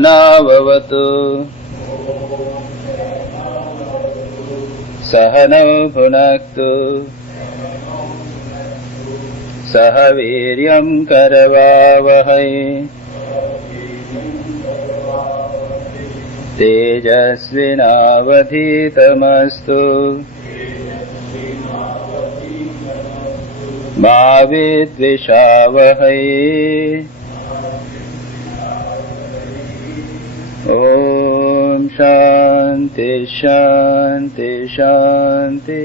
नाववतु सहनौ भुनक्तु सह वीर्यं करवावहै तेजस्विनावधीतमस्तु मा विद्विषावहै। ओम शांति शांति शांति।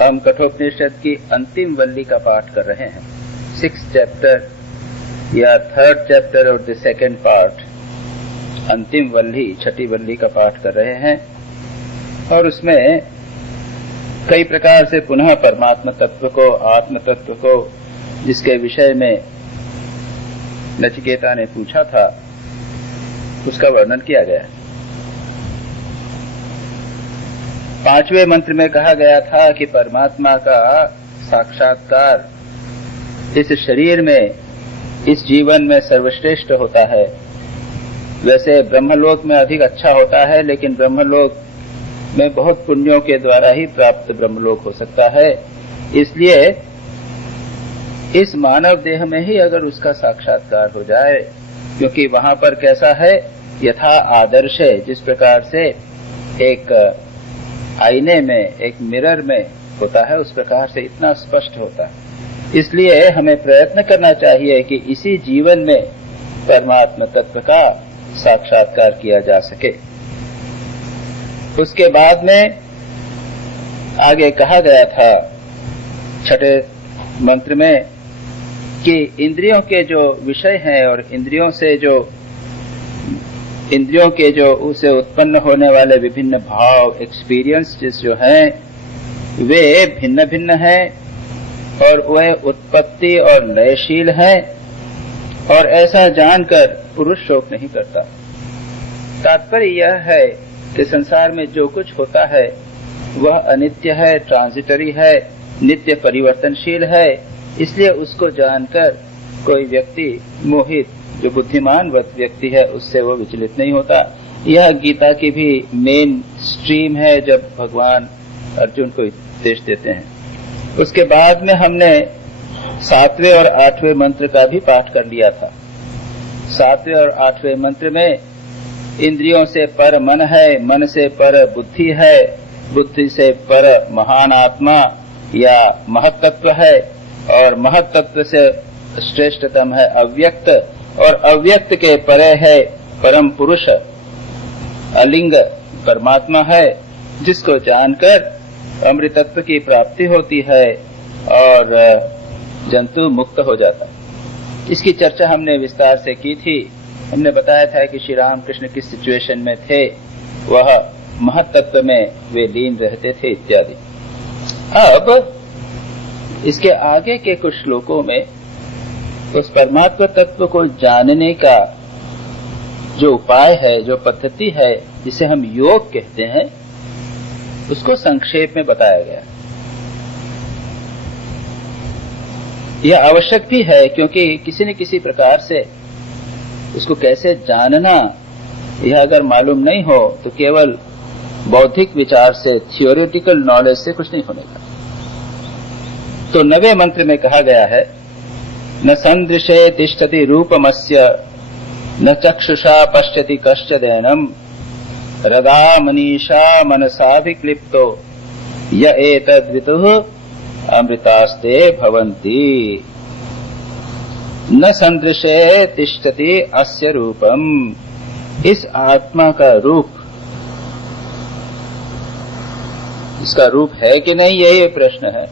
हम कठोपनिषद की अंतिम वल्ली का पाठ कर रहे हैं। 6th चैप्टर या 3rd चैप्टर और द 2nd पार्ट, अंतिम वल्ली, छठी वल्ली का पाठ कर रहे हैं। और उसमें कई प्रकार से पुनः परमात्मा तत्व को, आत्म तत्व को, जिसके विषय में नचिकेता ने पूछा था, उसका वर्णन किया गया है। 5वें मंत्र में कहा गया था कि परमात्मा का साक्षात्कार इस शरीर में, इस जीवन में सर्वश्रेष्ठ होता है। वैसे ब्रह्मलोक में अधिक अच्छा होता है, लेकिन ब्रह्मलोक में बहुत पुण्यों के द्वारा ही प्राप्त ब्रह्मलोक हो सकता है। इसलिए इस मानव देह में ही अगर उसका साक्षात्कार हो जाए, क्योंकि वहां पर कैसा है, यथा आदर्श है, जिस प्रकार से एक आईने में, एक मिरर में होता है, उस प्रकार से इतना स्पष्ट होता है। इसलिए हमें प्रयत्न करना चाहिए कि इसी जीवन में परमात्मा तत्व का साक्षात्कार किया जा सके। उसके बाद में आगे कहा गया था 6ठे मंत्र में कि इंद्रियों के जो विषय हैं और इंद्रियों के जो उसे उत्पन्न होने वाले विभिन्न भाव, एक्सपीरियंसेस जो हैं, वे भिन्न भिन्न हैं और वे उत्पत्ति और लयशील हैं, और ऐसा जानकर पुरुष शोक नहीं करता। तात्पर्य यह है कि संसार में जो कुछ होता है वह अनित्य है, ट्रांजिटरी है, नित्य परिवर्तनशील है। इसलिए उसको जानकर कोई व्यक्ति मोहित, जो बुद्धिमान व्यक्ति है, उससे वो विचलित नहीं होता। यह गीता की भी मेन स्ट्रीम है जब भगवान अर्जुन को उपदेश देते हैं। उसके बाद में हमने 7वें और 8वें मंत्र का भी पाठ कर लिया था। 7वें और 8वें मंत्र में इंद्रियों से पर मन है, मन से पर बुद्धि है, बुद्धि से पर महान आत्मा या महत्तत्व है, और महत्तत्व से श्रेष्ठतम है अव्यक्त, और अव्यक्त के परे है परम पुरुष, अलिंग परमात्मा है, जिसको जानकर अमृतत्व की प्राप्ति होती है और जंतु मुक्त हो जाता है। इसकी चर्चा हमने विस्तार से की थी। हमने बताया था कि श्री रामकृष्ण किस सिचुएशन में थे, वह महत्तत्व में वे लीन रहते थे इत्यादि। अब इसके आगे के कुछ श्लोकों में उस परमात्मा तत्व को जानने का जो उपाय है, जो पद्धति है, जिसे हम योग कहते हैं, उसको संक्षेप में बताया गया। यह आवश्यक भी है, क्योंकि किसी न किसी प्रकार से उसको कैसे जानना, यह अगर मालूम नहीं हो तो केवल बौद्धिक विचार से, थियोरेटिकल नॉलेज से कुछ नहीं होने का। तो 9वें मंत्र में कहा गया है, न संदृशे तिष्ठति रूपमस्य, न चक्षुषा पश्यति कश्चिदेनम, रदा मनीषा मनसाभिक्लिप्तो य एतद्विदुः अमृतास्ते भवन्ति। न संदृशे तिष्ठति अस्य रूपम, इस आत्मा का रूप, इसका रूप है कि नहीं, यही प्रश्न है।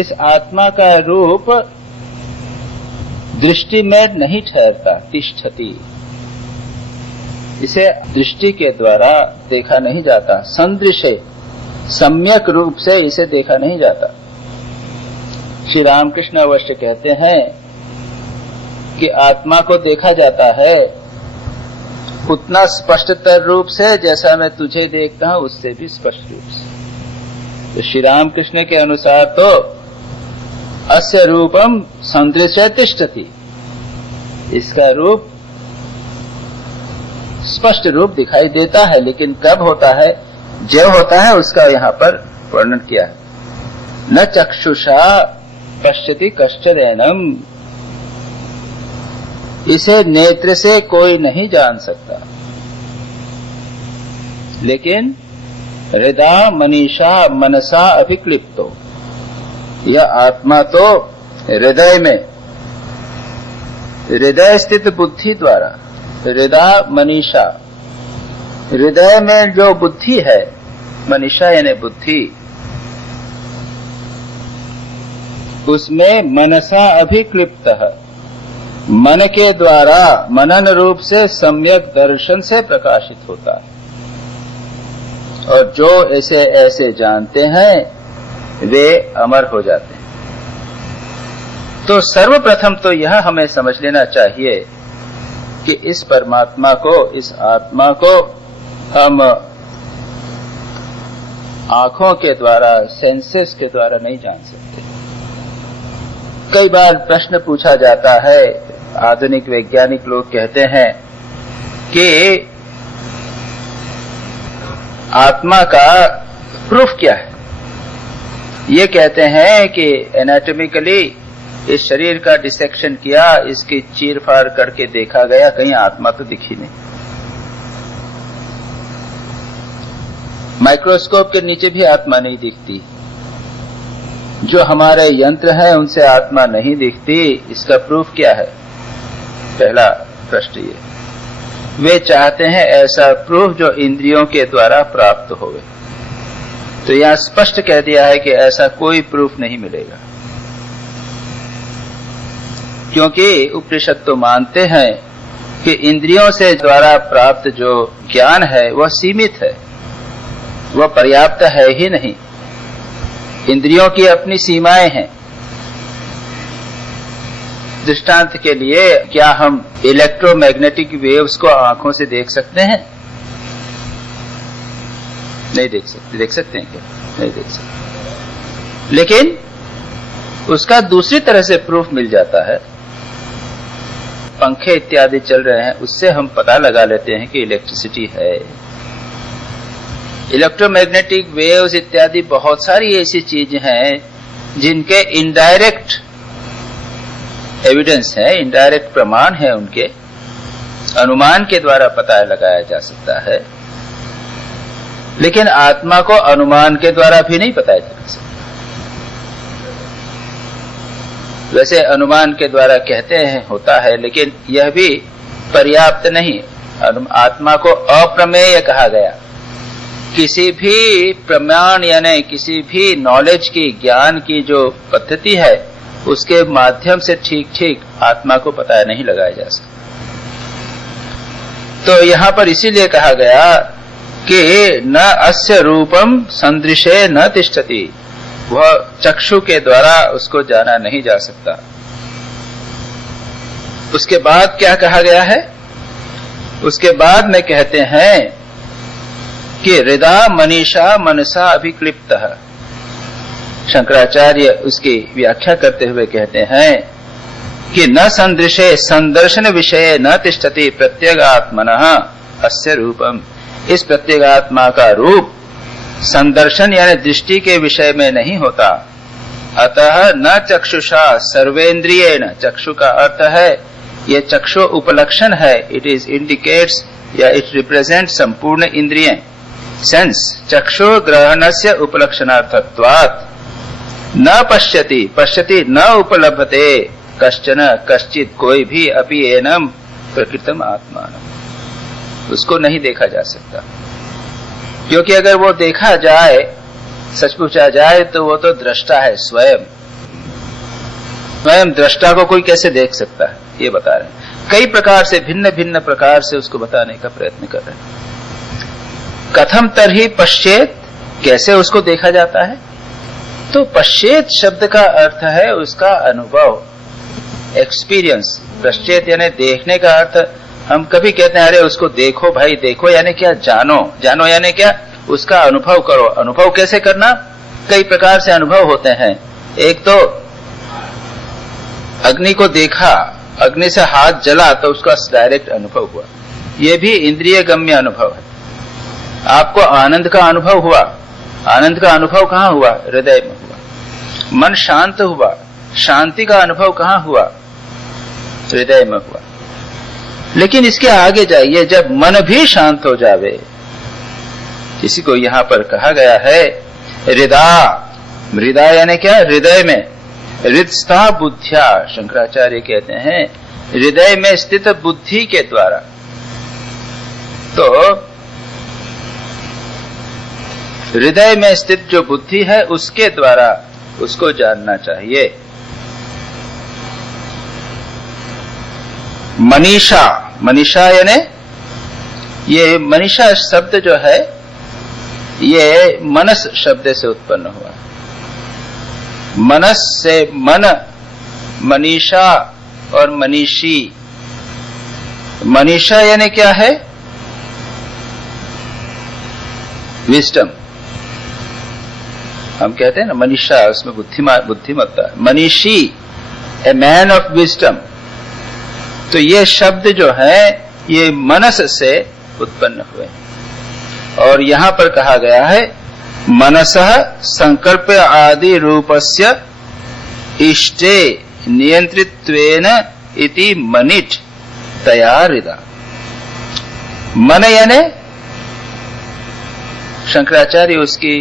इस आत्मा का रूप दृष्टि में नहीं ठहरता, तिष्ठति, इसे दृष्टि के द्वारा देखा नहीं जाता। संदृशे, सम्यक रूप से इसे देखा नहीं जाता। श्री रामकृष्ण अवश्य कहते हैं कि आत्मा को देखा जाता है उतना स्पष्टतर रूप से जैसा मैं तुझे देखता हूं उससे भी स्पष्ट रूप से। तो श्री राम कृष्ण के अनुसार तो अस्य रूपम संदृश्य तिष्ठति, इसका रूप स्पष्ट रूप दिखाई देता है, लेकिन कब होता है? जब होता है उसका यहां पर वर्णन किया है। न चक्षुषा पश्यति कश्चिदेनम, इसे नेत्र से कोई नहीं जान सकता, लेकिन हृदय मनीषा मनसा अभिक्लिप्तो, यह आत्मा तो हृदय में, हृदय स्थित बुद्धि द्वारा, हृदय मनीषा, हृदय में जो बुद्धि है, मनीषा यानी बुद्धि, उसमें मनसा अभिक्लिप्त है, मन के द्वारा मनन रूप से सम्यक दर्शन से प्रकाशित होता है। और जो ऐसे ऐसे जानते हैं वे अमर हो जाते हैं। तो सर्वप्रथम तो यह हमें समझ लेना चाहिए कि इस परमात्मा को, इस आत्मा को हम आंखों के द्वारा, सेंसेस के द्वारा नहीं जान सकते। कई बार प्रश्न पूछा जाता है, आधुनिक वैज्ञानिक लोग कहते हैं कि आत्मा का प्रूफ क्या है? ये कहते हैं कि एनाटॉमिकली इस शरीर का डिसेक्शन किया, इसकी चीर फाड़ करके देखा गया, कहीं आत्मा तो दिखी नहीं। माइक्रोस्कोप के नीचे भी आत्मा नहीं दिखती, जो हमारे यंत्र हैं उनसे आत्मा नहीं दिखती, इसका प्रूफ क्या है? पहला प्रश्न ये। वे चाहते हैं ऐसा प्रूफ जो इंद्रियों के द्वारा प्राप्त होवे। तो यहां स्पष्ट कह दिया है कि ऐसा कोई प्रूफ नहीं मिलेगा, क्योंकि उपनिषद तो मानते हैं कि इंद्रियों से द्वारा प्राप्त जो ज्ञान है वह सीमित है, वह पर्याप्त है ही नहीं। इंद्रियों की अपनी सीमाएं हैं। दृष्टांत के लिए, क्या हम इलेक्ट्रोमैग्नेटिक वेव्स को आंखों से देख सकते हैं? नहीं देख सकते। देख सकते हैं क्या? नहीं देख सकते। लेकिन उसका दूसरी तरह से प्रूफ मिल जाता है। पंखे इत्यादि चल रहे हैं, उससे हम पता लगा लेते हैं कि इलेक्ट्रिसिटी है। इलेक्ट्रोमैग्नेटिक वेव्स इत्यादि बहुत सारी ऐसी चीजें हैं जिनके इनडायरेक्ट एविडेंस है, इनडायरेक्ट प्रमाण है, उनके अनुमान के द्वारा पता लगाया जा सकता है। लेकिन आत्मा को अनुमान के द्वारा भी नहीं पता जा सकता। वैसे अनुमान के द्वारा कहते हैं होता है, लेकिन यह भी पर्याप्त नहीं। आत्मा को अप्रमेय कहा गया। किसी भी प्रमाण यानी किसी भी नॉलेज की, ज्ञान की जो पद्धति है, उसके माध्यम से ठीक ठीक आत्मा को पता नहीं लगाया जा सकता। तो यहां पर इसीलिए कहा गया कि न अस्य रूपम संदृशे न तिष्ठति, वह चक्षु के द्वारा उसको जाना नहीं जा सकता। उसके बाद क्या कहा गया है? उसके बाद में कहते हैं कि हृदय मनीषा मनसा अभिक्लिप्तः। शंकराचार्य उसकी व्याख्या करते हुए कहते हैं कि न संदृशे संदर्शन विषय न तिष्ठति प्रत्यगात्मनः अस्य रूपम। इस प्रत्यगात्मा का रूप संदर्शन यानी दृष्टि के विषय में नहीं होता। अतः न चक्षुषा सर्वेन्द्रियेण, चक्षु का अर्थ है ये चक्षु उपलक्षण है, इट इज इंडिकेट्स या इट रिप्रेजेंट संपूर्ण इंद्रिय सेंस। चक्षु ग्रहणस्य उपलक्षणार्थत्वात् न पश्यति, पश्यति न उपलभते कश्चन कश्चित, कोई भी अपि एनम प्रकृतम आत्मानम, उसको नहीं देखा जा सकता। क्योंकि अगर वो देखा जाए, सच पूछा जाए, तो वो तो दृष्टा है स्वयं। स्वयं दृष्टा को कोई कैसे देख सकता है, ये बता रहे हैं। कई प्रकार से, भिन्न भिन्न प्रकार से उसको बताने का प्रयत्न कर रहे हैं। कथम तरहि पश्चेत, कैसे उसको देखा जाता है? तो पश्चेत शब्द का अर्थ है उसका अनुभव, एक्सपीरियंस। पश्चेत यानी देखने का अर्थ हम कभी कहते हैं अरे उसको देखो भाई देखो, यानी क्या? जानो। जानो यानी क्या? उसका अनुभव करो। अनुभव कैसे करना? कई प्रकार से अनुभव होते हैं। एक तो अग्नि को देखा, अग्नि से हाथ जला तो उसका डायरेक्ट अनुभव हुआ, यह भी इंद्रिय गम्य अनुभव है। आपको आनंद का अनुभव हुआ, आनंद का अनुभव कहां हुआ? हृदय में हुआ। मन शांत हुआ, शांति का अनुभव कहां हुआ? हृदय में हुआ। लेकिन इसके आगे जाइए, जब मन भी शांत हो जावे, इसी को यहां पर कहा गया है हृदा। हृदा यानी क्या? हृदय में। हृदस्था बुद्धिया, शंकराचार्य कहते हैं हृदय में स्थित बुद्धि के द्वारा। तो हृदय में स्थित जो बुद्धि है उसके द्वारा उसको जानना चाहिए। मनीषा, मनीषा यानी ये मनीषा शब्द जो है ये मनस शब्द से उत्पन्न हुआ। मनस से मन, मनीषा और मनीषी। मनीषा यानी क्या है? विस्डम। हम कहते हैं ना मनीषा, उसमें बुद्धिमत्ता। मनीषी, ए मैन ऑफ विस्डम। तो ये शब्द जो है ये मनस से उत्पन्न हुए और यहां पर कहा गया है मनसः संकल्प आदि रूपस्य इष्टे नियंत्रित्वेन इति मनिट तया हृदा। मन यानी शंकराचार्य उसकी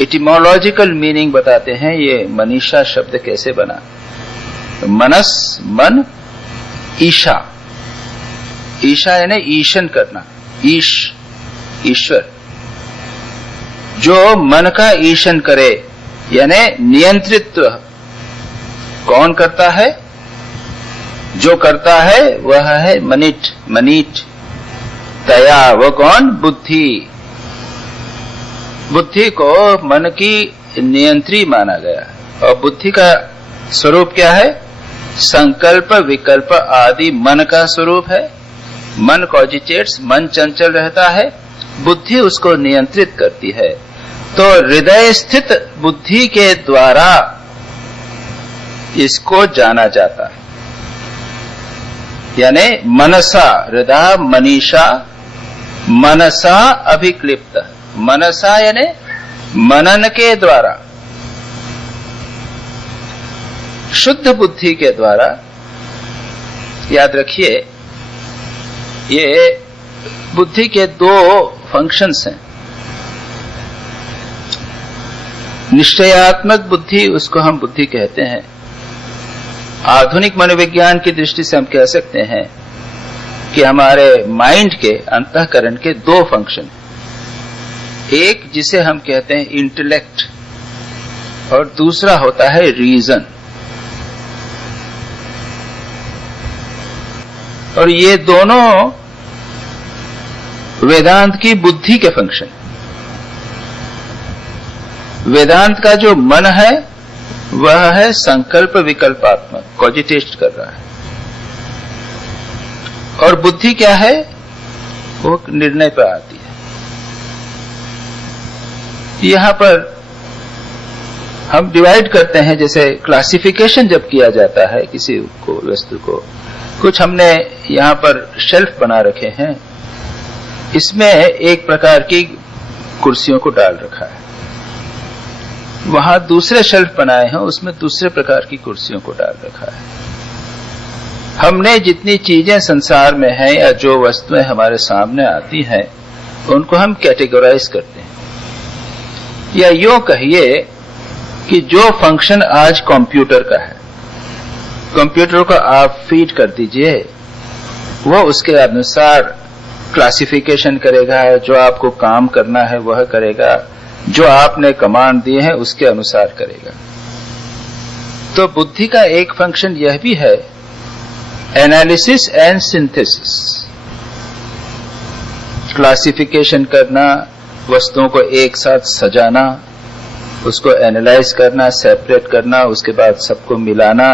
इटिमोलॉजिकल मीनिंग बताते हैं, ये मनीषा शब्द कैसे बना। मनस, मन, ईशा। ईशा यानी ईशन करना, ईश, ईश्वर। जो मन का ईशन करे यानी नियंत्रित्व कौन करता है? जो करता है वह है मनिट, मनीट। तया, वो कौन? बुद्धि। बुद्धि को मन की नियंत्री माना गया और बुद्धि का स्वरूप क्या है? संकल्प विकल्प आदि मन का स्वरूप है। मन कॉजिटेट्स, मन चंचल रहता है, बुद्धि उसको नियंत्रित करती है। तो हृदय स्थित बुद्धि के द्वारा इसको जाना जाता है। यानी मनसा, हृदय मनीषा, मनसा अभिक्लिप्त। मनसा यानी मनन के द्वारा, शुद्ध बुद्धि के द्वारा। याद रखिए ये बुद्धि के दो फंक्शंस हैं। निश्चयात्मक बुद्धि, उसको हम बुद्धि कहते हैं। आधुनिक मनोविज्ञान की दृष्टि से हम कह सकते हैं कि हमारे माइंड के, अंतःकरण के दो फंक्शन, एक जिसे हम कहते हैं इंटेलेक्ट और दूसरा होता है रीजन। और ये दोनों वेदांत की बुद्धि के फंक्शन। वेदांत का जो मन है वह है संकल्प विकल्पात्मक, कॉजिटेट कर रहा है। और बुद्धि क्या है? वो निर्णय पर आती है। यहां पर हम डिवाइड करते हैं, जैसे क्लासिफिकेशन जब किया जाता है किसी को, वस्तु को, कुछ हमने यहां पर शेल्फ बना रखे हैं। इसमें एक प्रकार की कुर्सियों को डाल रखा है, वहां दूसरे शेल्फ बनाए हैं, उसमें दूसरे प्रकार की कुर्सियों को डाल रखा है। हमने जितनी चीजें संसार में हैं या जो वस्तुएं हमारे सामने आती हैं उनको हम कैटेगराइज करते हैं। या यूं कहिए कि जो फंक्शन आज कंप्यूटर का है, कंप्यूटर को आप फीड कर दीजिए, वो उसके अनुसार क्लासिफिकेशन करेगा, जो आपको काम करना है वह करेगा, जो आपने कमांड दिए हैं उसके अनुसार करेगा। तो बुद्धि का एक फंक्शन यह भी है, एनालिसिस एंड सिंथेसिस, क्लासिफिकेशन करना, वस्तुओं को एक साथ सजाना, उसको एनालाइज करना, सेपरेट करना, उसके बाद सबको मिलाना,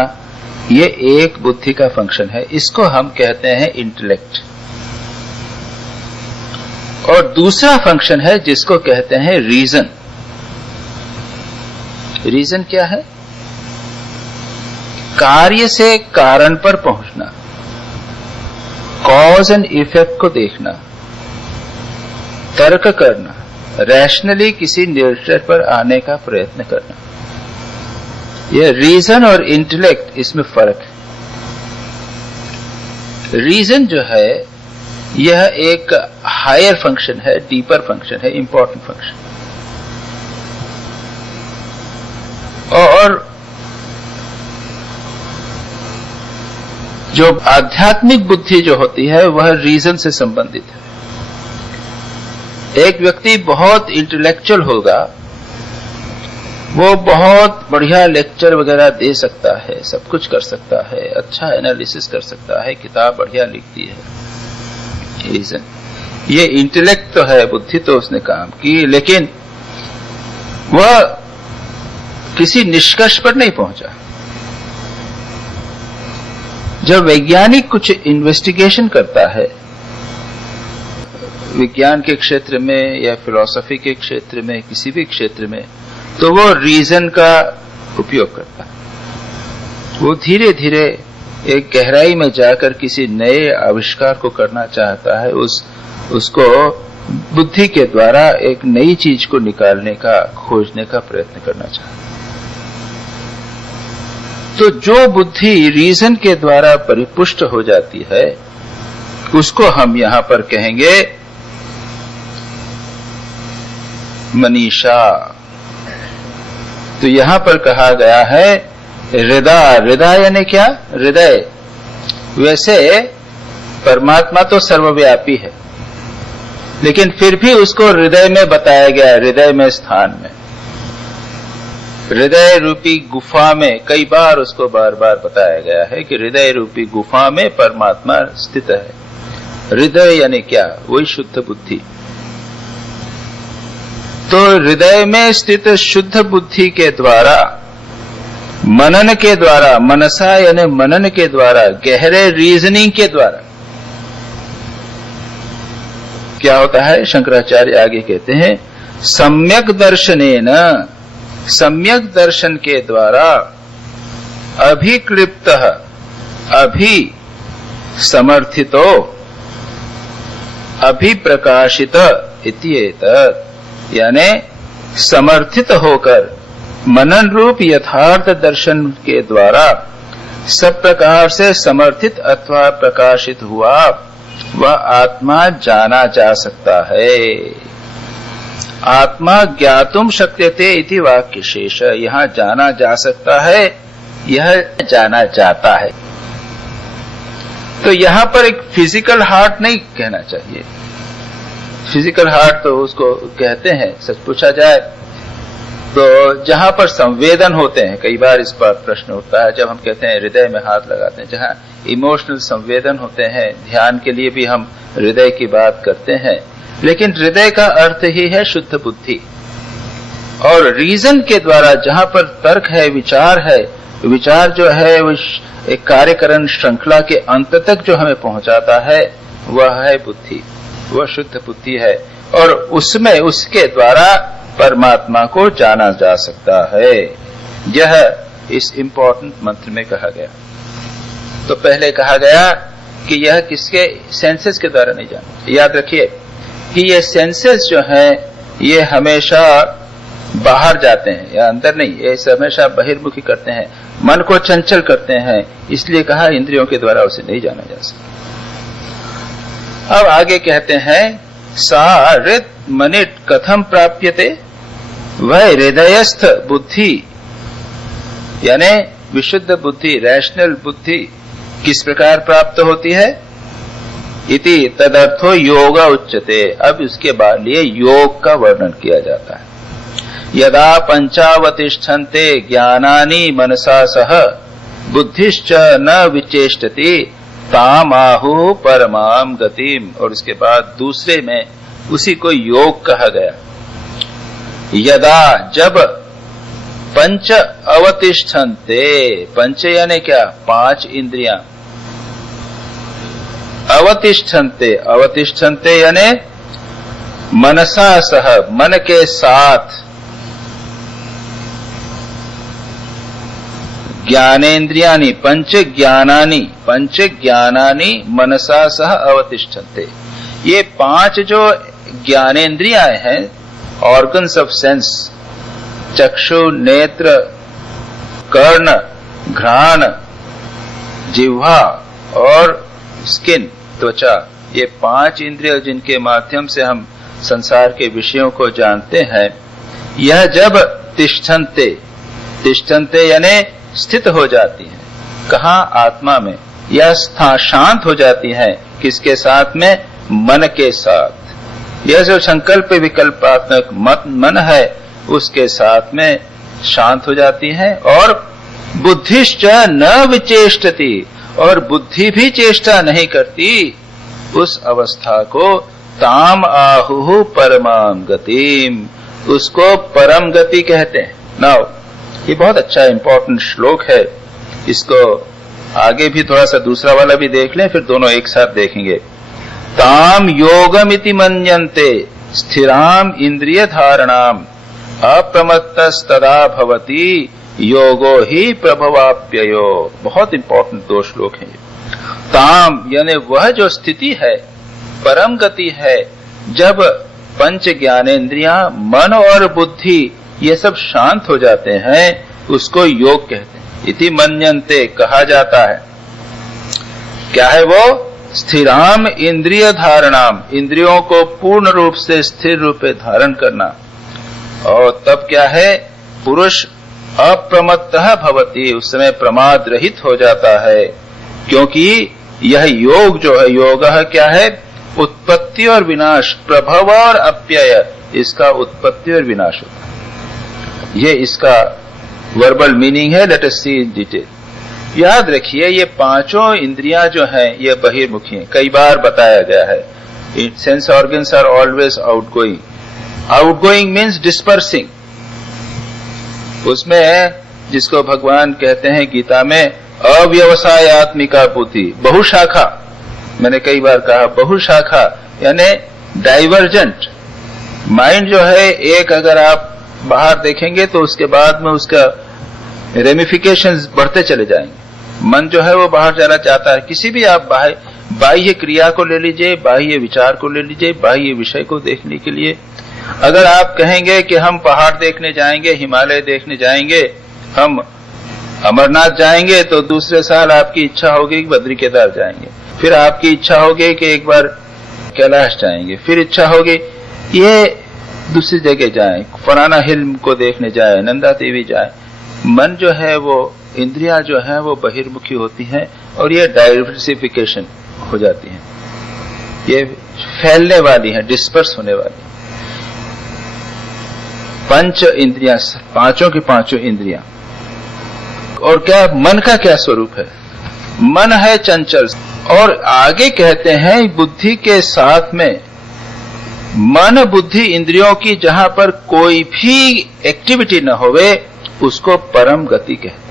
ये एक बुद्धि का फंक्शन है, इसको हम कहते हैं इंटेलेक्ट। और दूसरा फंक्शन है जिसको कहते हैं रीजन। रीजन क्या है? कार्य से कारण पर पहुंचना, कॉज एंड इफेक्ट को देखना, तर्क करना, रैशनली किसी निष्कर्ष पर आने का प्रयत्न करना। यह रीजन और इंटेलेक्ट, इसमें फर्क है। रीजन जो है यह एक हायर फंक्शन है, डीपर फंक्शन है, इंपॉर्टेंट फंक्शन। और जो आध्यात्मिक बुद्धि जो होती है वह रीजन से संबंधित है। एक व्यक्ति बहुत इंटेलेक्चुअल होगा, वो बहुत बढ़िया लेक्चर वगैरह दे सकता है, सब कुछ कर सकता है, अच्छा एनालिसिस कर सकता है, किताब बढ़िया लिखती है। रीजन, ये इंटेलेक्ट तो है, बुद्धि तो उसने काम की, लेकिन वह किसी निष्कर्ष पर नहीं पहुंचा। जब वैज्ञानिक कुछ इन्वेस्टिगेशन करता है, विज्ञान के क्षेत्र में या फिलॉसफी के क्षेत्र में, किसी भी क्षेत्र में, तो वो रीजन का उपयोग करता है। वो धीरे धीरे एक गहराई में जाकर किसी नए आविष्कार को करना चाहता है, उसको बुद्धि के द्वारा एक नई चीज को निकालने का, खोजने का प्रयत्न करना चाहता है। तो जो बुद्धि रीजन के द्वारा परिपुष्ट हो जाती है, उसको हम यहां पर कहेंगे मनीषा। तो यहां पर कहा गया है हृदय। हृदय यानी क्या? हृदय। वैसे परमात्मा तो सर्वव्यापी है, लेकिन फिर भी उसको हृदय में बताया गया, हृदय में, स्थान में। हृदय रूपी गुफा में कई बार उसको बार बार बताया गया है कि हृदय रूपी गुफा में परमात्मा स्थित है। हृदय यानी क्या? वही शुद्ध बुद्धि। तो हृदय में स्थित शुद्ध बुद्धि के द्वारा, मनन के द्वारा, मनसा यानी मनन के द्वारा, गहरे रीजनिंग के द्वारा क्या होता है? शंकराचार्य आगे कहते हैं सम्यक दर्शनेन, सम्यक दर्शन के द्वारा अभिक्लिप्तः, अभि समर्थितो, अभिप्रकाशित इति एतत्, यानी समर्थित होकर मनन रूप यथार्थ दर्शन के द्वारा सब प्रकार से समर्थित अथवा प्रकाशित हुआ वह आत्मा जाना जा सकता है। आत्मा ज्ञातुम शक्यते इति वाक्य शेष। यहां जाना जा सकता है, यह जाना जाता है। तो यहां पर एक फिजिकल हार्ट नहीं कहना चाहिए। फिजिकल हार्ट तो उसको कहते हैं, सच पूछा जाए तो जहां पर संवेदन होते हैं, कई बार इस पर प्रश्न उठता है, जब हम कहते हैं हृदय में हाथ लगाते हैं, जहां इमोशनल संवेदन होते हैं, ध्यान के लिए भी हम हृदय की बात करते हैं, लेकिन हृदय का अर्थ ही है शुद्ध बुद्धि। और रीजन के द्वारा जहां पर तर्क है, विचार है, विचार जो है वो एक कार्यकरण श्रृंखला के अंत तक जो हमें पहुंचाता है, वह है बुद्धि, वह शुद्ध बुद्धि है। और उसमें, उसके द्वारा परमात्मा को जाना जा सकता है। यह इस इंपॉर्टेंट मंत्र में कहा गया। तो पहले कहा गया कि यह किसके सेंसेस के द्वारा नहीं जाना। याद रखिए कि ये सेंसेस जो हैं ये हमेशा बाहर जाते हैं या अंदर नहीं, ये हमेशा बहिर्मुखी करते हैं, मन को चंचल करते हैं, इसलिए कहा इंद्रियों के द्वारा उसे नहीं जाना जा सकता। अब आगे कहते हैं सा हृत मनिट कथम प्राप्यते, वह हृदयस्थ बुद्धि यानी विशुद्ध बुद्धि, रैशनल बुद्धि किस प्रकार प्राप्त होती है? इति तदर्थो योग उच्यते। अब इसके बाद लिए योग का वर्णन किया जाता है। यदा पंचावतिष्ठन्ते ज्ञानानि मनसा सह बुद्धिश्च न विचेष्टति ताम आहु परमाम गतिम। और इसके बाद दूसरे में उसी को योग कहा गया। यदा, जब पंच अवतिष्ठन्ते, पंच यानी क्या? 5 इंद्रियां। अवतिष्ठन्ते, अवतिष्ठन्ते यानी मनसा सह, मन के साथ। ज्ञानेन्द्रियानि पंच ज्ञानानि, पंच ज्ञानानि मनसा सह अवतिष्ठन्ते। ये 5 जो ज्ञानेन्द्रियां हैं, ऑर्गन्स ऑफ सेंस, चक्षु, नेत्र, कर्ण, घ्राण, जिह्वा और स्किन, त्वचा, ये 5 इंद्रिय जिनके माध्यम से हम संसार के विषयों को जानते हैं, यह जब तिष्ठन्ते, तिष्ठन्ते यानी स्थित हो जाती हैं। कहाँ? आत्मा में। यह शांत हो जाती हैं। किसके साथ में? मन के साथ। यह जो संकल्प विकल्पात्मक मन है, उसके साथ में शांत हो जाती है। और बुद्धिश्च न विचेष्टति, और बुद्धि भी चेष्टा नहीं करती। उस अवस्था को ताम आहुः परमां गतिम, उसको परम गति कहते हैं। नाउ ये बहुत अच्छा इंपॉर्टेंट श्लोक है। इसको आगे भी थोड़ा सा दूसरा वाला भी देख लें, फिर दोनों एक साथ देखेंगे। ताम योगमिति मन्यन्ते स्थिराम इंद्रिय धारणाम अप्रमत्तस्तदा भवति योगो ही प्रभवाप्ययो। बहुत इंपॉर्टेंट 2 श्लोक हैं। ताम यानी वह जो स्थिति है, परम गति है, जब पंच ज्ञानेन्द्रियां, मन और बुद्धि ये सब शांत हो जाते हैं, उसको योग कहते हैं। इति मन्यन्ते कहा जाता है। क्या है वो? स्थिराम इंद्रिय धारणाम, इंद्रियों को पूर्ण रूप से स्थिर रूप में धारण करना। और तब क्या है? पुरुष अप्रमत्तः भवति, उस समय प्रमाद रहित हो जाता है। क्योंकि यह योग जो है, योग क्या है? उत्पत्ति और विनाश, प्रभव और अप्यय, इसका उत्पत्ति और विनाश होता है। ये इसका वर्बल मीनिंग है। Let us see in detail. याद रखिए, ये 5 इंद्रियां जो हैं, ये बहिर्मुखी हैं। कई बार बताया गया है। Sense organs are always outgoing. Outgoing means dispersing. उसमें जिसको भगवान कहते हैं गीता में अव्यवसायत्मिका बुद्धि, बहुशाखा। मैंने कई बार कहा बहुशाखा यानी डाइवर्जेंट माइंड जो है। एक अगर आप बाहर देखेंगे तो उसके बाद में उसका रेमिफिकेशंस बढ़ते चले जाएंगे। मन जो है वो बाहर जाना चाहता है। किसी भी आप बाह्य क्रिया को ले लीजिए, बाह्य विचार को ले लीजिए, बाह्य विषय को देखने के लिए अगर आप कहेंगे कि हम पहाड़ देखने जाएंगे, हिमालय देखने जाएंगे, हम अमरनाथ जाएंगे, तो दूसरे साल आपकी इच्छा होगी कि बद्री केदार जाएंगे, फिर आपकी इच्छा होगी कि एक बार कैलाश जाएंगे, फिर इच्छा होगी ये दूसरी जगह जाएं, फलाना हिल को देखने जाए, नंदा देवी जाए। मन जो है वो, इंद्रियां जो है वो बहिर्मुखी होती हैं और ये डाइवर्सिफिकेशन हो जाती हैं, ये फैलने वाली है, डिस्पर्स होने वाली। पंच इंद्रियां, 5 की 5 इंद्रियां। और क्या मन का क्या स्वरूप है? मन है चंचल। और आगे कहते हैं बुद्धि के साथ में मन बुद्धि इंद्रियों की जहां पर कोई भी एक्टिविटी न होवे, उसको परम गति कहते हैं।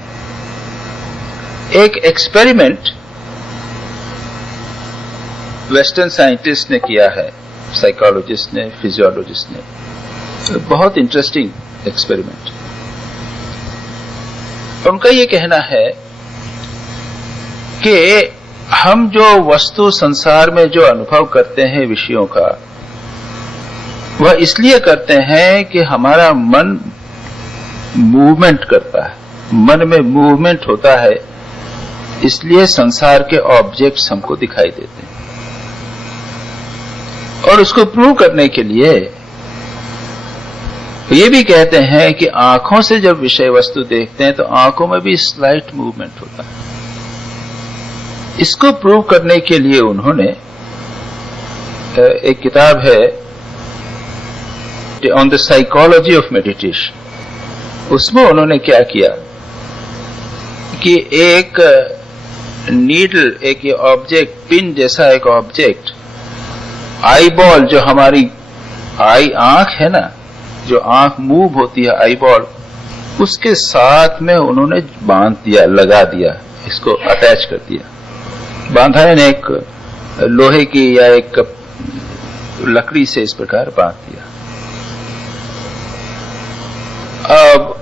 एक एक्सपेरिमेंट वेस्टर्न साइंटिस्ट ने किया है, साइकोलॉजिस्ट ने, फिजियोलॉजिस्ट ने, बहुत इंटरेस्टिंग एक्सपेरिमेंट। उनका ये कहना है कि हम जो वस्तु संसार में जो अनुभव करते हैं विषयों का, वह इसलिए करते हैं कि हमारा मन मूवमेंट करता है, मन में मूवमेंट होता है, इसलिए संसार के ऑब्जेक्ट्स हमको दिखाई देते हैं। और उसको प्रूव करने के लिए ये भी कहते हैं कि आंखों से जब विषय वस्तु देखते हैं तो आंखों में भी स्लाइट मूवमेंट होता है। इसको प्रूव करने के लिए उन्होंने एक किताब है on the psychology of meditation, उसमें उन्होंने क्या किया कि एक नीडल, एक ऑब्जेक्ट, पिन जैसा एक ऑब्जेक्ट, आई बॉल, जो हमारी आंख है ना, जो आंख मूव होती है, आई बॉल, उसके साथ में उन्होंने बांध दिया, लगा दिया, इसको अटैच कर दिया। बांधा है एक लोहे की या एक लकड़ी से इस प्रकार बांध दिया। अब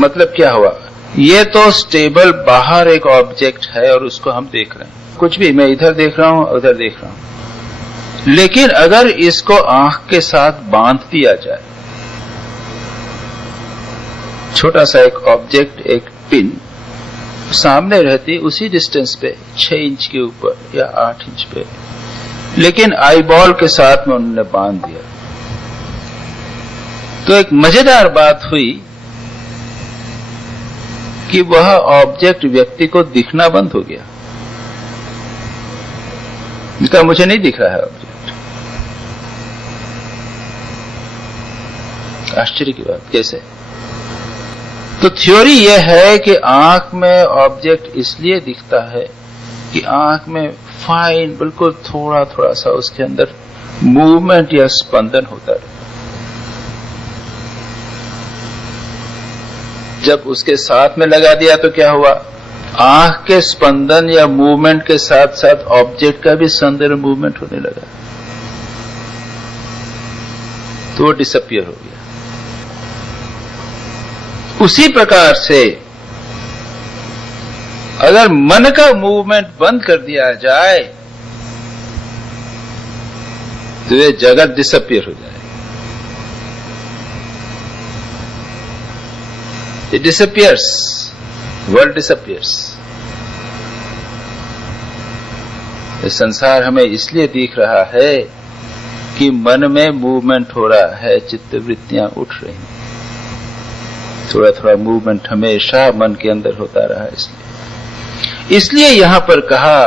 मतलब क्या हुआ, ये तो स्टेबल बाहर एक ऑब्जेक्ट है और उसको हम देख रहे हैं, कुछ भी, मैं इधर देख रहा हूं, उधर देख रहा हूं। लेकिन अगर इसको आंख के साथ बांध दिया जाए, छोटा सा एक ऑब्जेक्ट, एक पिन सामने रहती उसी डिस्टेंस पे 6 इंच के ऊपर या 8 इंच पे, लेकिन आईबॉल के साथ में उन्होंने बांध दिया, तो एक मजेदार बात हुई कि वह ऑब्जेक्ट व्यक्ति को दिखना बंद हो गया। इसका मुझे नहीं दिख रहा है ऑब्जेक्ट। आश्चर्य की बात, कैसे? तो थ्योरी यह है कि आंख में ऑब्जेक्ट इसलिए दिखता है कि आंख में फाइन, बिल्कुल थोड़ा थोड़ा सा उसके अंदर मूवमेंट या स्पंदन होता है। जब उसके साथ में लगा दिया तो क्या हुआ, आंख के स्पंदन या मूवमेंट के साथ साथ ऑब्जेक्ट का भी संदर्भ मूवमेंट होने लगा, तो वो डिसअपियर हो गया। उसी प्रकार से अगर मन का मूवमेंट बंद कर दिया जाए तो ये जगत डिसअपियर हो जाए। It disappears, world disappears। ये संसार हमें इसलिए दिख रहा है कि मन में मूवमेंट हो रहा है, चित्तवृत्तियां उठ रही हैं, थोड़ा थोड़ा मूवमेंट हमेशा मन के अंदर होता रहा। इसलिए यहां पर कहा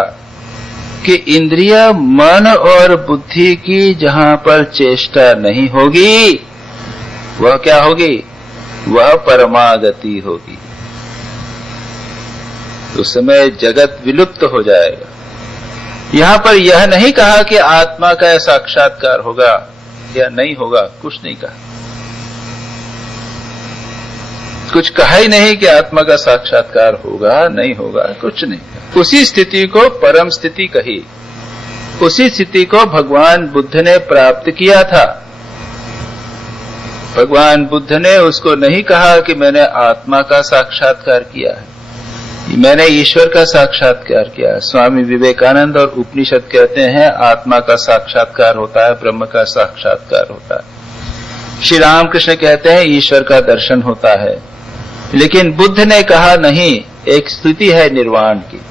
कि इंद्रिय, मन और बुद्धि की जहां पर चेष्टा नहीं होगी, वह क्या होगी, वह परमागति होगी। उस समय जगत विलुप्त हो जाएगा। यहां पर यह नहीं कहा कि आत्मा का साक्षात्कार होगा या नहीं होगा, कुछ नहीं कहा, कुछ कहा ही नहीं कि आत्मा का साक्षात्कार होगा नहीं होगा, कुछ नहीं कहा। उसी स्थिति को परम स्थिति कही, उसी स्थिति को भगवान बुद्ध ने प्राप्त किया था। भगवान बुद्ध ने उसको नहीं कहा कि मैंने आत्मा का साक्षात्कार किया है, मैंने ईश्वर का साक्षात्कार किया है। स्वामी विवेकानंद और उपनिषद कहते हैं आत्मा का साक्षात्कार होता है, ब्रह्म का साक्षात्कार होता है। श्री रामकृष्ण कहते हैं ईश्वर का दर्शन होता है। लेकिन बुद्ध ने कहा नहीं, एक स्थिति है निर्वाण की।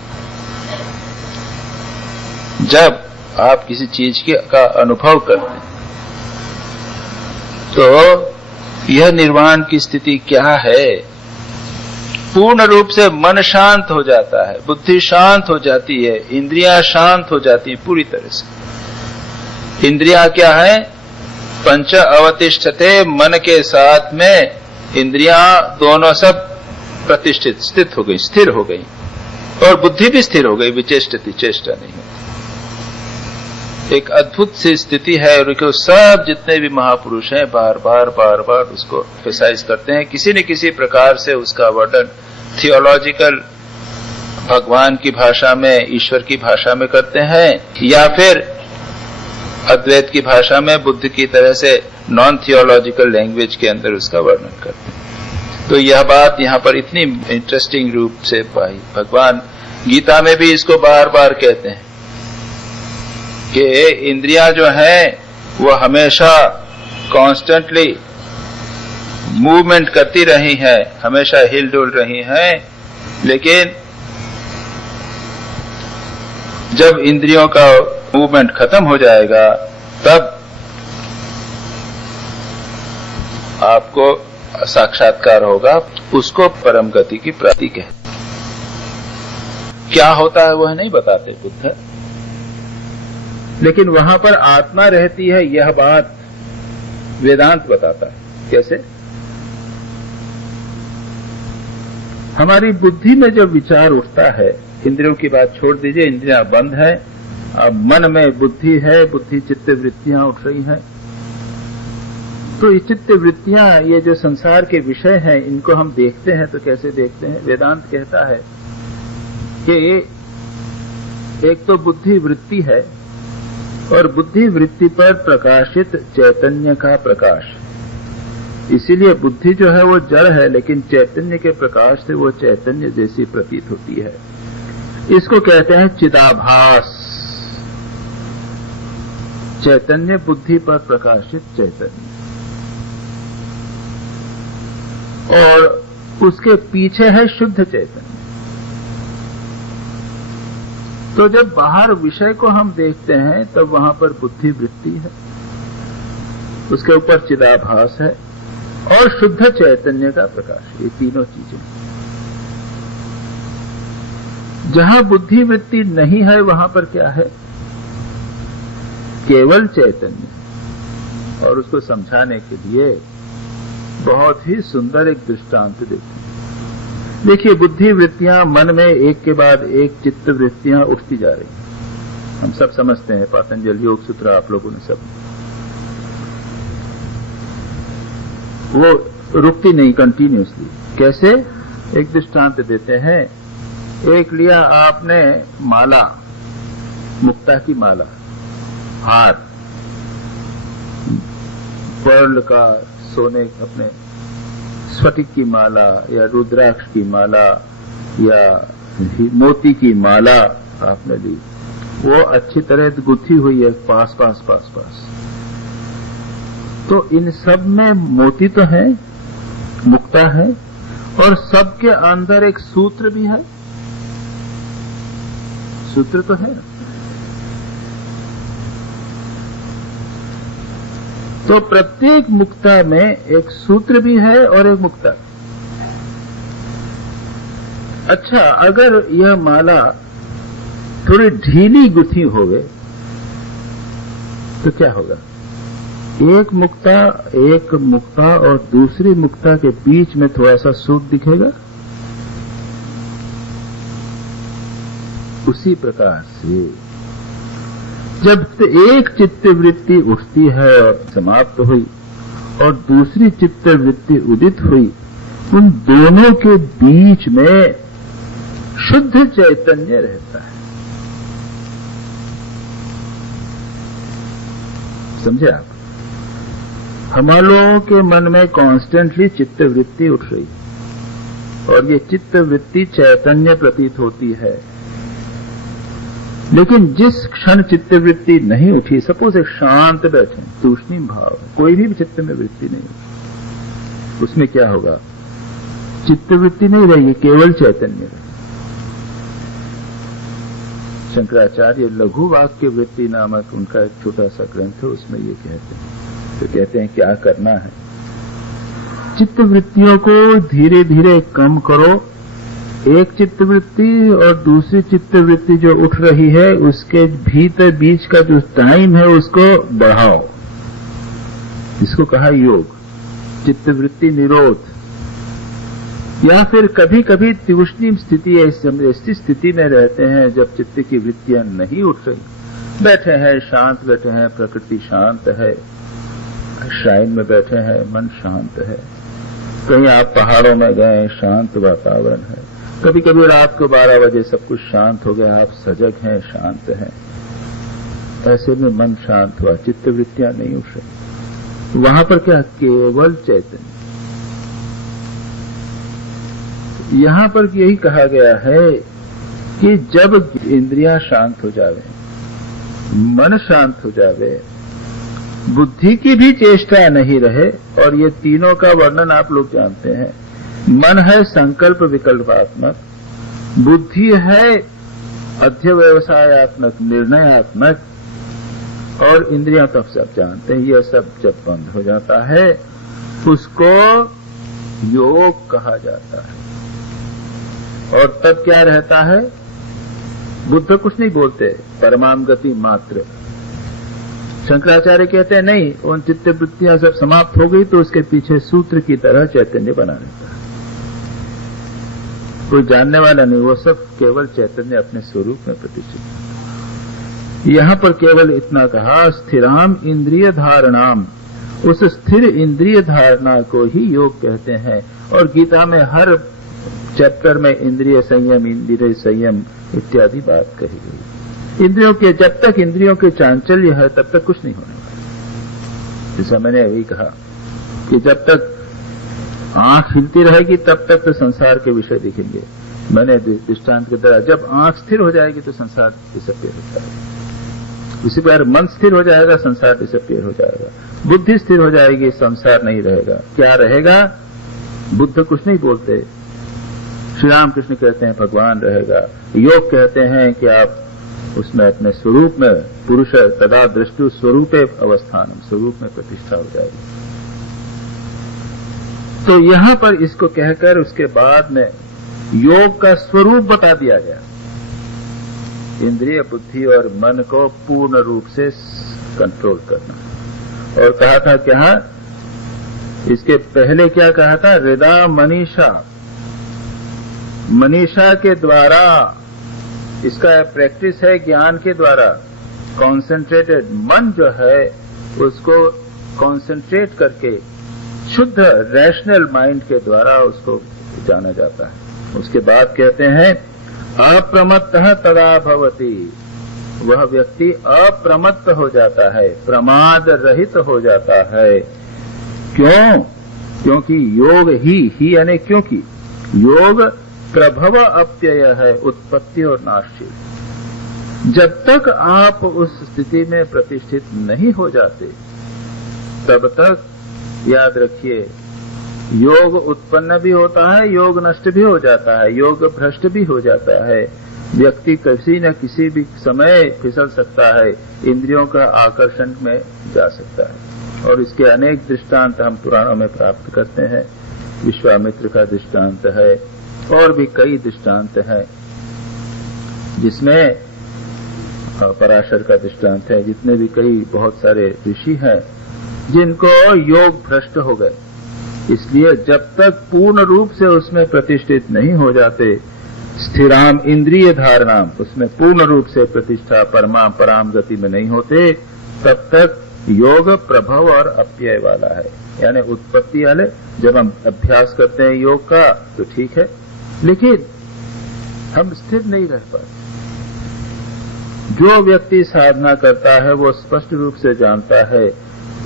जब आप किसी चीज का अनुभव करते हैं तो यह निर्वाण की स्थिति क्या है, पूर्ण रूप से मन शांत हो जाता है, बुद्धि शांत हो जाती है, इंद्रियां शांत हो जाती है पूरी तरह से। इंद्रियां क्या है, पंच अवतिष्ठते, मन के साथ में इंद्रियां दोनों सब प्रतिष्ठित, स्थित हो गई, स्थिर हो गई, और बुद्धि भी स्थिर हो गई, विचेष्टति, चेष्टा नहीं होती। एक अद्भुत सी स्थिति है, और सब जितने भी महापुरुष हैं बार बार उसको एम्फसाइज करते हैं, किसी न किसी प्रकार से उसका वर्णन थियोलॉजिकल भगवान की भाषा में, ईश्वर की भाषा में करते हैं, या फिर अद्वैत की भाषा में बुद्ध की तरह से नॉन थियोलॉजिकल लैंग्वेज के अंदर उसका वर्णन करते हैं। तो यह बात यहाँ पर इतनी इंटरेस्टिंग रूप से पाई। भगवान गीता में भी इसको बार बार कहते हैं कि इंद्रियां जो हैं वो हमेशा कॉन्स्टेंटली मूवमेंट करती रही हैं, हमेशा हिलडुल रही हैं, लेकिन जब इंद्रियों का मूवमेंट खत्म हो जाएगा तब आपको साक्षात्कार होगा, उसको परम गति की प्राप्ति कहते। क्या होता है वह नहीं बताते बुद्ध, लेकिन वहां पर आत्मा रहती है, यह बात वेदांत बताता है। कैसे? हमारी बुद्धि में जब विचार उठता है, इंद्रियों की बात छोड़ दीजिए, इंद्रियां बंद है, अब मन में बुद्धि है, बुद्धि चित्त वृत्तियां उठ रही हैं, तो ये चित्त वृत्तियां, ये जो संसार के विषय हैं, इनको हम देखते हैं तो कैसे देखते हैं? वेदांत कहता है कि एक तो बुद्धि वृत्ति है और बुद्धि वृत्ति पर प्रकाशित चैतन्य का प्रकाश। इसीलिए बुद्धि जो है वो जड़ है, लेकिन चैतन्य के प्रकाश से वो चैतन्य जैसी प्रतीत होती है। इसको कहते हैं चिदाभास। चैतन्य, बुद्धि पर प्रकाशित चैतन्य, और उसके पीछे है शुद्ध चैतन्य। तो जब बाहर विषय को हम देखते हैं तब वहां पर बुद्धि वृत्ति है, उसके ऊपर चिदाभास है और शुद्ध चैतन्य का प्रकाश। ये तीनों चीजें। जहां बुद्धि वृत्ति नहीं है वहां पर क्या है? केवल चैतन्य। और उसको समझाने के लिए बहुत ही सुंदर एक दृष्टांत देते हैं। देखिए, बुद्धि वृत्तियां मन में एक के बाद एक चित्त वृत्तियां उठती जा रही हैं। हम सब समझते हैं, पातंजल योग सूत्र आप लोगों ने सब, वो रुकती नहीं, कंटिन्यूसली। कैसे? एक दृष्टांत देते हैं। एक लिया आपने माला, मुक्ता की माला, हार, पर्ल का, सोने, अपने स्फटिक की माला या रुद्राक्ष की माला या मोती की माला आपने ली। वो अच्छी तरह गुथी हुई है, पास पास पास पास। तो इन सब में मोती तो है, मुक्ता है, और सबके अंदर एक सूत्र भी है। सूत्र तो है। तो प्रत्येक मुक्ता में एक सूत्र भी है और एक मुक्ता। अच्छा, अगर यह माला थोड़ी ढीली गुथी होवे तो क्या होगा? एक मुक्ता और दूसरी मुक्ता के बीच में थोड़ा सा सूत दिखेगा। उसी प्रकार से जब एक चित्त वृत्ति उठती है और समाप्त हुई और दूसरी चित्त वृत्ति उदित हुई, उन दोनों के बीच में शुद्ध चैतन्य रहता है। समझे आप? हमारे लोगों के मन में कॉन्स्टेंटली चित्त वृत्ति उठ रही और ये चित्त वृत्ति चैतन्य प्रतीत होती है। लेकिन जिस क्षण चित्त वृत्ति नहीं उठी, सपोज एक शांत बैठे, तूष्णीम भाव, कोई भी चित्त में वृत्ति नहीं उठी, उसमें क्या होगा? चित्त वृत्ति नहीं रहेगी, केवल चैतन्य रहेगी। शंकराचार्य लघु वाक्य वृत्ति नामक उनका एक छोटा सा ग्रंथ है, उसमें ये कहते हैं। तो कहते हैं क्या करना है? चित्त वृत्तियों को धीरे धीरे कम करो। एक चित्त वृत्ति और दूसरी चित्त वृत्ति जो उठ रही है, उसके भीतर बीच का जो टाइम है उसको बढ़ाओ। इसको कहा योग, चित्त वृत्ति निरोध। या फिर कभी कभी तूष्णीम स्थिति, ऐसी स्थिति में रहते हैं जब चित्त की वृत्तियां नहीं उठ रही, बैठे हैं, शांत बैठे हैं, प्रकृति शांत है, श्राइन में बैठे हैं, मन शांत है। कहीं आप पहाड़ों में गए, शांत वातावरण है। कभी कभी रात को 12 बजे सब कुछ शांत हो गया, आप सजग हैं, शांत हैं। ऐसे में मन शांत हुआ, चित्त वृत्तियां नहीं उठ रही। वहां पर क्या? केवल चैतन्य। यहां पर यही कहा गया है कि जब इंद्रियां शांत हो जावे, मन शांत हो जावे, बुद्धि की भी चेष्टा नहीं रहे, और ये तीनों का वर्णन आप लोग जानते हैं। मन है संकल्प विकल्पात्मक, बुद्धि है अध्यवसायात्मक, निर्णयात्मक, और इंद्रियां तो सब जानते हैं। यह सब जब बंद हो जाता है उसको योग कहा जाता है। और तब क्या रहता है? बुद्ध कुछ नहीं बोलते, परमाम गति मात्र। शंकराचार्य कहते हैं नहीं, उन चित्त वृत्तियां सब समाप्त हो गई तो उसके पीछे सूत्र की तरह चैतन्य बना रहता है। कोई जानने वाला नहीं, वो सब केवल चैतन्य अपने स्वरूप में प्रतिष्ठित। यहां पर केवल इतना कहा, स्थिराम इंद्रिय धारणाम उस स्थिर इंद्रिय धारणा को ही योग कहते हैं। और गीता में हर चैप्टर में इंद्रिय संयम इत्यादि बात कही गई। इंद्रियों के, जब तक इंद्रियों के चांचल्य है तब तक कुछ नहीं होने वाला। जैसा मैंने अभी कहा कि जब तक आंख हिलती रहेगी तब तक तो संसार के विषय दिखेंगे। मैंने दृष्टांत के द्वारा, जब आंख स्थिर हो जाएगी तो संसार डिसअपियर हो जाएगा। इसी प्रकार मन स्थिर हो जाएगा, संसार डिसअपियर हो जाएगा। बुद्धि स्थिर हो जाएगी, संसार नहीं रहेगा। क्या रहेगा? बुद्ध कुछ नहीं बोलते, श्री राम कृष्ण कहते हैं भगवान रहेगा। योग कहते हैं कि आप उसमें अपने स्वरूप में, पुरुष तदा दृष्टु स्वरूपे अवस्थान, स्वरूप में प्रतिष्ठा हो जाएगी। तो यहां पर इसको कहकर उसके बाद में योग का स्वरूप बता दिया गया। इंद्रिय, बुद्धि और मन को पूर्ण रूप से कंट्रोल करना। और कहा था क्या, इसके पहले क्या कहा था? हृदय मनीषा, मनीषा के द्वारा, इसका प्रैक्टिस है ज्ञान के द्वारा। कॉन्सेंट्रेटेड मन जो है उसको कॉन्सेंट्रेट करके शुद्ध रैशनल माइंड के द्वारा उसको जाना जाता है। उसके बाद कहते हैं अप्रमत्तः तदा भवति, वह व्यक्ति अप्रमत्त हो जाता है, प्रमाद रहित हो जाता है। क्यों? क्योंकि योग ही यानी क्योंकि योग प्रभव अप्यय है, उत्पत्ति और नाशशील। जब तक आप उस स्थिति में प्रतिष्ठित नहीं हो जाते तब तक याद रखिए, योग उत्पन्न भी होता है, योग नष्ट भी हो जाता है, योग भ्रष्ट भी हो जाता है। व्यक्ति किसी न किसी भी समय फिसल सकता है, इंद्रियों का आकर्षण में जा सकता है। और इसके अनेक दृष्टांत हम पुराणों में प्राप्त करते हैं। विश्वामित्र का दृष्टांत है और भी कई दृष्टांत हैं, जिसमें पराशर का दृष्टांत है। जितने भी कई बहुत सारे ऋषि हैं जिनको योग भ्रष्ट हो गए। इसलिए जब तक पूर्ण रूप से उसमें प्रतिष्ठित नहीं हो जाते, स्थिराम इंद्रिय धारणाम, उसमें पूर्ण रूप से प्रतिष्ठा पराम गति में नहीं होते, तब तक योग प्रभव और अप्यय वाला है, यानी उत्पत्ति वाले। जब हम अभ्यास करते हैं योग का तो ठीक है, लेकिन हम स्थिर नहीं रह पाते। जो व्यक्ति साधना करता है वो स्पष्ट रूप से जानता है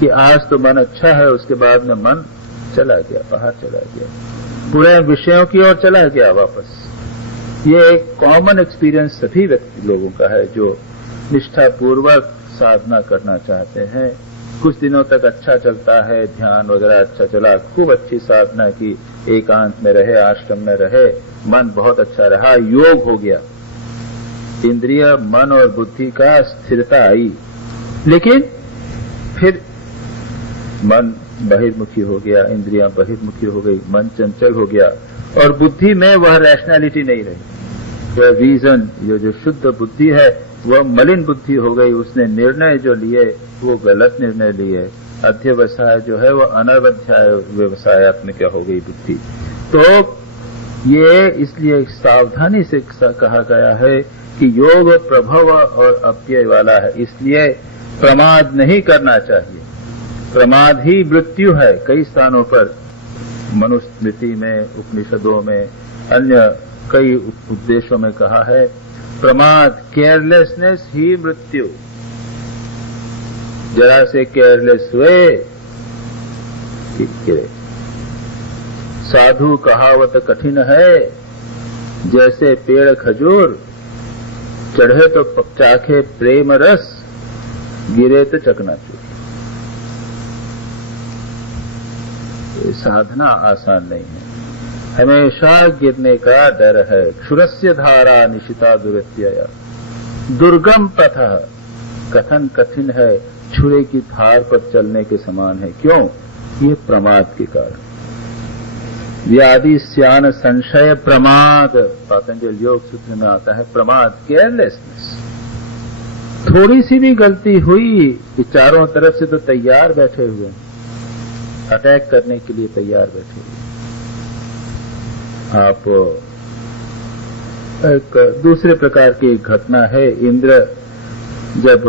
कि आज तो मन अच्छा है, उसके बाद में मन चला गया, बाहर चला गया, पूरे विषयों की ओर चला गया वापस। ये एक कॉमन एक्सपीरियंस सभी व्यक्ति लोगों का है जो निष्ठापूर्वक साधना करना चाहते हैं। कुछ दिनों तक अच्छा चलता है, ध्यान वगैरह अच्छा चला, खूब अच्छी साधना की, एकांत में रहे, आश्रम में रहे, मन बहुत अच्छा रहा, योग हो गया, इंद्रिय मन और बुद्धि का स्थिरता आई। लेकिन फिर मन बहिर्मुखी हो गया, इंद्रियां बहिर्मुखी हो गई, मन चंचल हो गया और बुद्धि में वह रैशनैलिटी नहीं रही। वह रीजन, जो शुद्ध बुद्धि है वह मलिन बुद्धि हो गई। उसने निर्णय जो लिए वो गलत निर्णय लिए। अध्यवसाय जो है वह अनवध्याय व्यवसायत्मक हो गई बुद्धि। तो ये इसलिए सावधानी से कहा गया है कि योग प्रभव और अप्यय वाला है, इसलिए प्रमाद नहीं करना चाहिए। प्रमाद ही मृत्यु है। कई स्थानों पर मनुस्मृति में, उपनिषदों में, अन्य कई उद्देश्यों में कहा है प्रमाद, केयरलेसनेस ही मृत्यु। जरा से केयरलेस हुए गिरे। साधु कहावत कठिन है, जैसे पेड़ खजूर, चढ़े तो चाखे प्रेम रस, गिरे तो चकनाचूर। साधना आसान नहीं है, हमेशा गिरने का डर है। क्षुरस्य धारा निशिता दुरत्यया, दुर्गम पथ कथन कठिन है, छुरे की धार पर चलने के समान है। क्यों? ये प्रमाद के कारण। व्याधि स्यान संशय प्रमाद, पातंजल योग सूत्र में आता है प्रमाद, केयरलेसनेस। थोड़ी सी भी गलती हुई कि चारों तरफ से तो तैयार बैठे हुए हैं, अटैक करने के लिए तैयार बैठे हुए। आप एक दूसरे प्रकार की घटना है। इंद्र जब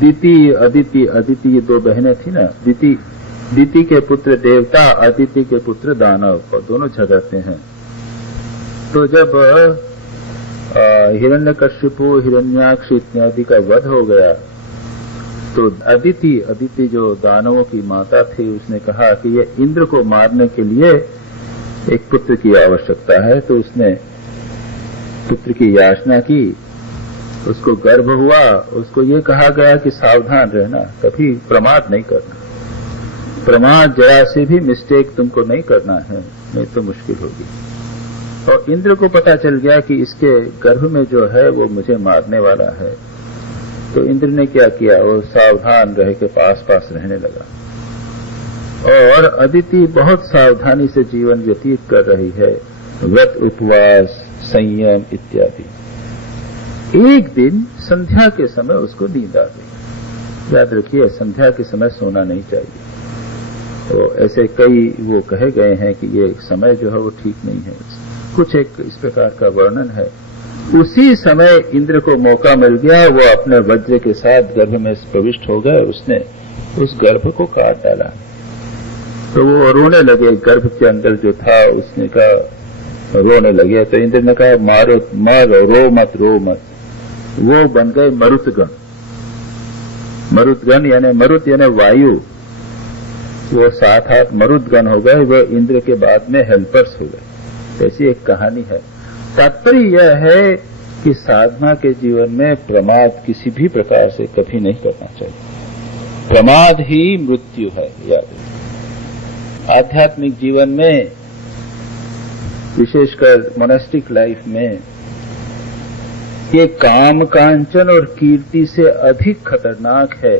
दिति, अदिति, अदिति ये दो बहनें थी ना। दिति के पुत्र देवता, अदिति के पुत्र दानव, और दोनों झगड़ते हैं। तो जब हिरण्यकश्यपु, हिरण्याक्ष इत्यादि का वध हो गया तो अदिति जो दानवों की माता थी, उसने कहा कि ये इंद्र को मारने के लिए एक पुत्र की आवश्यकता है। तो उसने पुत्र की याचना की, उसको गर्भ हुआ। उसको ये कहा गया कि सावधान रहना, कभी प्रमाद नहीं करना, प्रमाद जरा से भी मिस्टेक तुमको नहीं करना है, नहीं तो मुश्किल होगी। और इंद्र को पता चल गया कि इसके गर्भ में जो है वो मुझे मारने वाला है। तो इंद्र ने क्या किया, वो सावधान रह के पास पास रहने लगा। और अदिति बहुत सावधानी से जीवन व्यतीत कर रही है, व्रत, उपवास, संयम इत्यादि। एक दिन संध्या के समय उसको नींद आ गई। याद रखिए, संध्या के समय सोना नहीं चाहिए। तो ऐसे कई वो कहे गए हैं कि ये समय जो है वो ठीक नहीं है। कुछ एक इस प्रकार का वर्णन है। उसी समय इंद्र को मौका मिल गया, वो अपने वज्र के साथ गर्भ में प्रविष्ट हो गए। उसने उस गर्भ को काट डाला। तो वो रोने लगे, गर्भ के अंदर जो था उसने कहा, रोने लगे। तो इंद्र ने कहा, मारो मत, रो मत। वो बन गए मरुतगण। मरुतगण यानी मरुत यानी वायु, वो 7-8 मरुतगण हो गए। वो इंद्र के बाद में हेल्पर्स हो गए। ऐसी एक कहानी है। तात्पर्य यह है कि साधना के जीवन में प्रमाद किसी भी प्रकार से कभी नहीं करना चाहिए। प्रमाद ही मृत्यु है। याद रखिए, आध्यात्मिक जीवन में, विशेषकर मोनास्टिक लाइफ में, ये काम कांचन और कीर्ति से अधिक खतरनाक है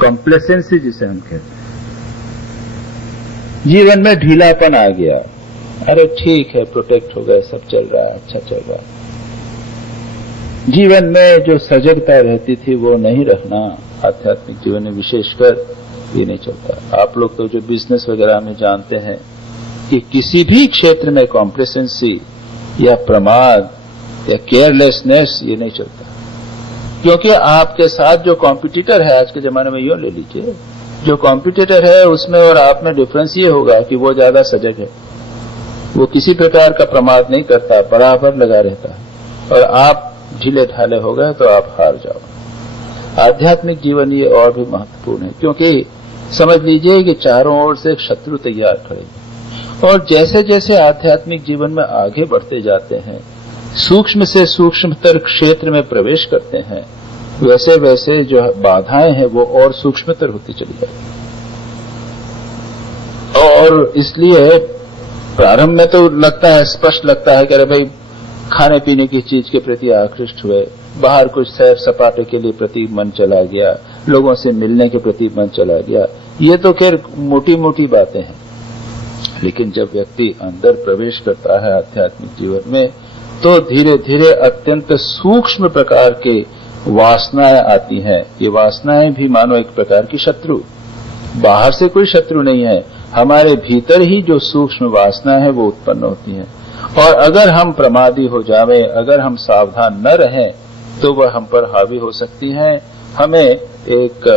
कॉम्प्लेसेंसी, जिसे हम कहते हैं। जीवन में ढीलापन आ गया, अरे ठीक है, प्रोटेक्ट हो गए, सब चल रहा है, अच्छा चल रहा है। जीवन में जो सजगता रहती थी वो नहीं रखना, आध्यात्मिक जीवन में विशेषकर ये नहीं चलता। आप लोग तो जो बिजनेस वगैरह में जानते हैं कि किसी भी क्षेत्र में कॉम्प्लेसेंसी या प्रमाद या केयरलेसनेस ये नहीं चलता। क्योंकि आपके साथ जो कॉम्पिटिटर है, आज के जमाने में यूं ले लीजिए, जो कॉम्पिटिटर है उसमें और आप में डिफरेंस ये होगा कि वो ज्यादा सजग है, वो किसी प्रकार का प्रमाद नहीं करता, बराबर लगा रहता है। और आप ढीले ढाले हो गए तो आप हार जाओ। आध्यात्मिक जीवन ये और भी महत्वपूर्ण है, क्योंकि समझ लीजिए कि चारों ओर से एक शत्रु तैयार खड़े। और जैसे जैसे आध्यात्मिक जीवन में आगे बढ़ते जाते हैं, सूक्ष्म से सूक्ष्मतर क्षेत्र में प्रवेश करते हैं, वैसे वैसे जो बाधाएं हैं वो और सूक्ष्मतर होती चली जाती। और इसलिए प्रारंभ में तो लगता है, स्पष्ट लगता है कि अरे भाई खाने पीने की चीज के प्रति आकृष्ट हुए, बाहर कुछ सैर सपाटे के लिए प्रति मन चला गया, लोगों से मिलने के प्रति मन चला गया। ये तो खैर मोटी मोटी बातें हैं। लेकिन जब व्यक्ति अंदर प्रवेश करता है आध्यात्मिक जीवन में, तो धीरे धीरे अत्यंत सूक्ष्म प्रकार के वासनाएं आती हैं। ये वासनाएं भी मानो एक प्रकार की शत्रु, बाहर से कोई शत्रु नहीं है, हमारे भीतर ही जो सूक्ष्म वासना है वो उत्पन्न होती है। और अगर हम प्रमादी हो जावें, अगर हम सावधान न रहें, तो वह हम पर हावी हो सकती हैं, हमें एक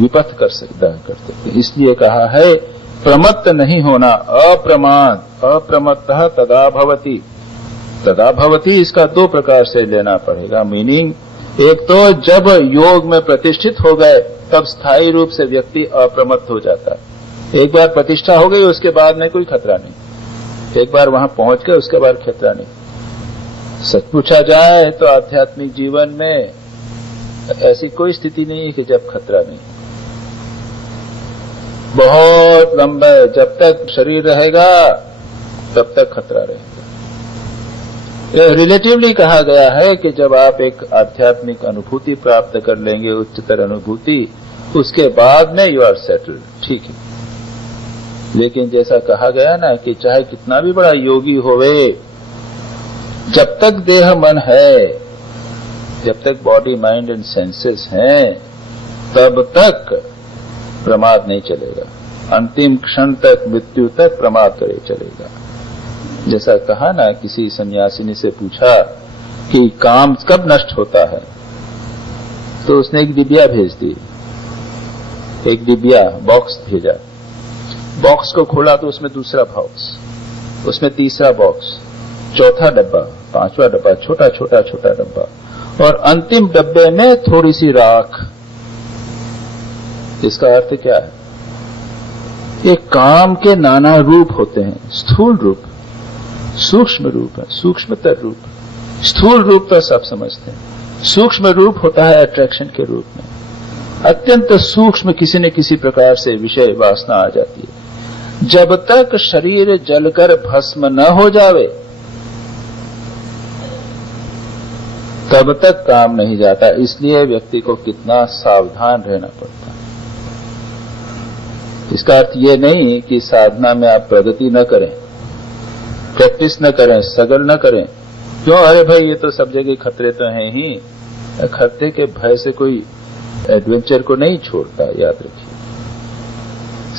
विपथ कर सकते। इसलिए कहा है प्रमत्त नहीं होना, अप्रमाद, अप्रमत्तः तदा भवति। तदा भवति इसका दो प्रकार से लेना पड़ेगा मीनिंग। एक तो जब योग में प्रतिष्ठित हो गए तब स्थायी रूप से व्यक्ति अप्रमत्त हो जाता है। एक बार प्रतिष्ठा हो गई उसके बाद में कोई खतरा नहीं, एक बार वहां पहुंच गए उसके बाद खतरा नहीं। सच पूछा जाए तो आध्यात्मिक जीवन में ऐसी कोई स्थिति नहीं है कि जब खतरा नहीं। बहुत लंबा, जब तक शरीर रहेगा तब तक खतरा रहेगा। रिलेटिवली कहा गया है कि जब आप एक आध्यात्मिक अनुभूति प्राप्त कर लेंगे, उच्चतर अनुभूति, उसके बाद में यू आर सेटल्ड, ठीक है। लेकिन जैसा कहा गया ना कि चाहे कितना भी बड़ा योगी होवे, जब तक देह मन है, जब तक बॉडी माइंड एंड सेंसेस हैं, तब तक प्रमाद नहीं चलेगा। अंतिम क्षण तक, मृत्यु तक प्रमाद करे चलेगा। जैसा कहा ना, किसी सन्यासिनी से पूछा कि काम कब नष्ट होता है, तो उसने एक डिबिया भेज दी, एक डिबिया बॉक्स भेजा। बॉक्स को खोला तो उसमें दूसरा बॉक्स, उसमें तीसरा बॉक्स, चौथा डब्बा, पांचवा डब्बा, छोटा छोटा छोटा डब्बा, और अंतिम डब्बे में थोड़ी सी राख। इसका अर्थ क्या है? ये काम के नाना रूप होते हैं। स्थूल रूप, सूक्ष्म रूप है, सूक्ष्मतर रूप। स्थूल रूप तो सब समझते हैं, सूक्ष्म रूप होता है अट्रैक्शन के रूप में। अत्यंत सूक्ष्म किसी न किसी प्रकार से विषय वासना आ जाती है। जब तक शरीर जलकर भस्म न हो जावे तब तक काम नहीं जाता। इसलिए व्यक्ति को कितना सावधान रहना पड़ता है। इसका अर्थ ये नहीं कि साधना में आप प्रगति न करें, प्रैक्टिस न करें, सगल न करें। क्यों? अरे भाई ये तो सब जगह खतरे तो हैं ही। खतरे के भय से कोई एडवेंचर को नहीं छोड़ता, याद रखिए।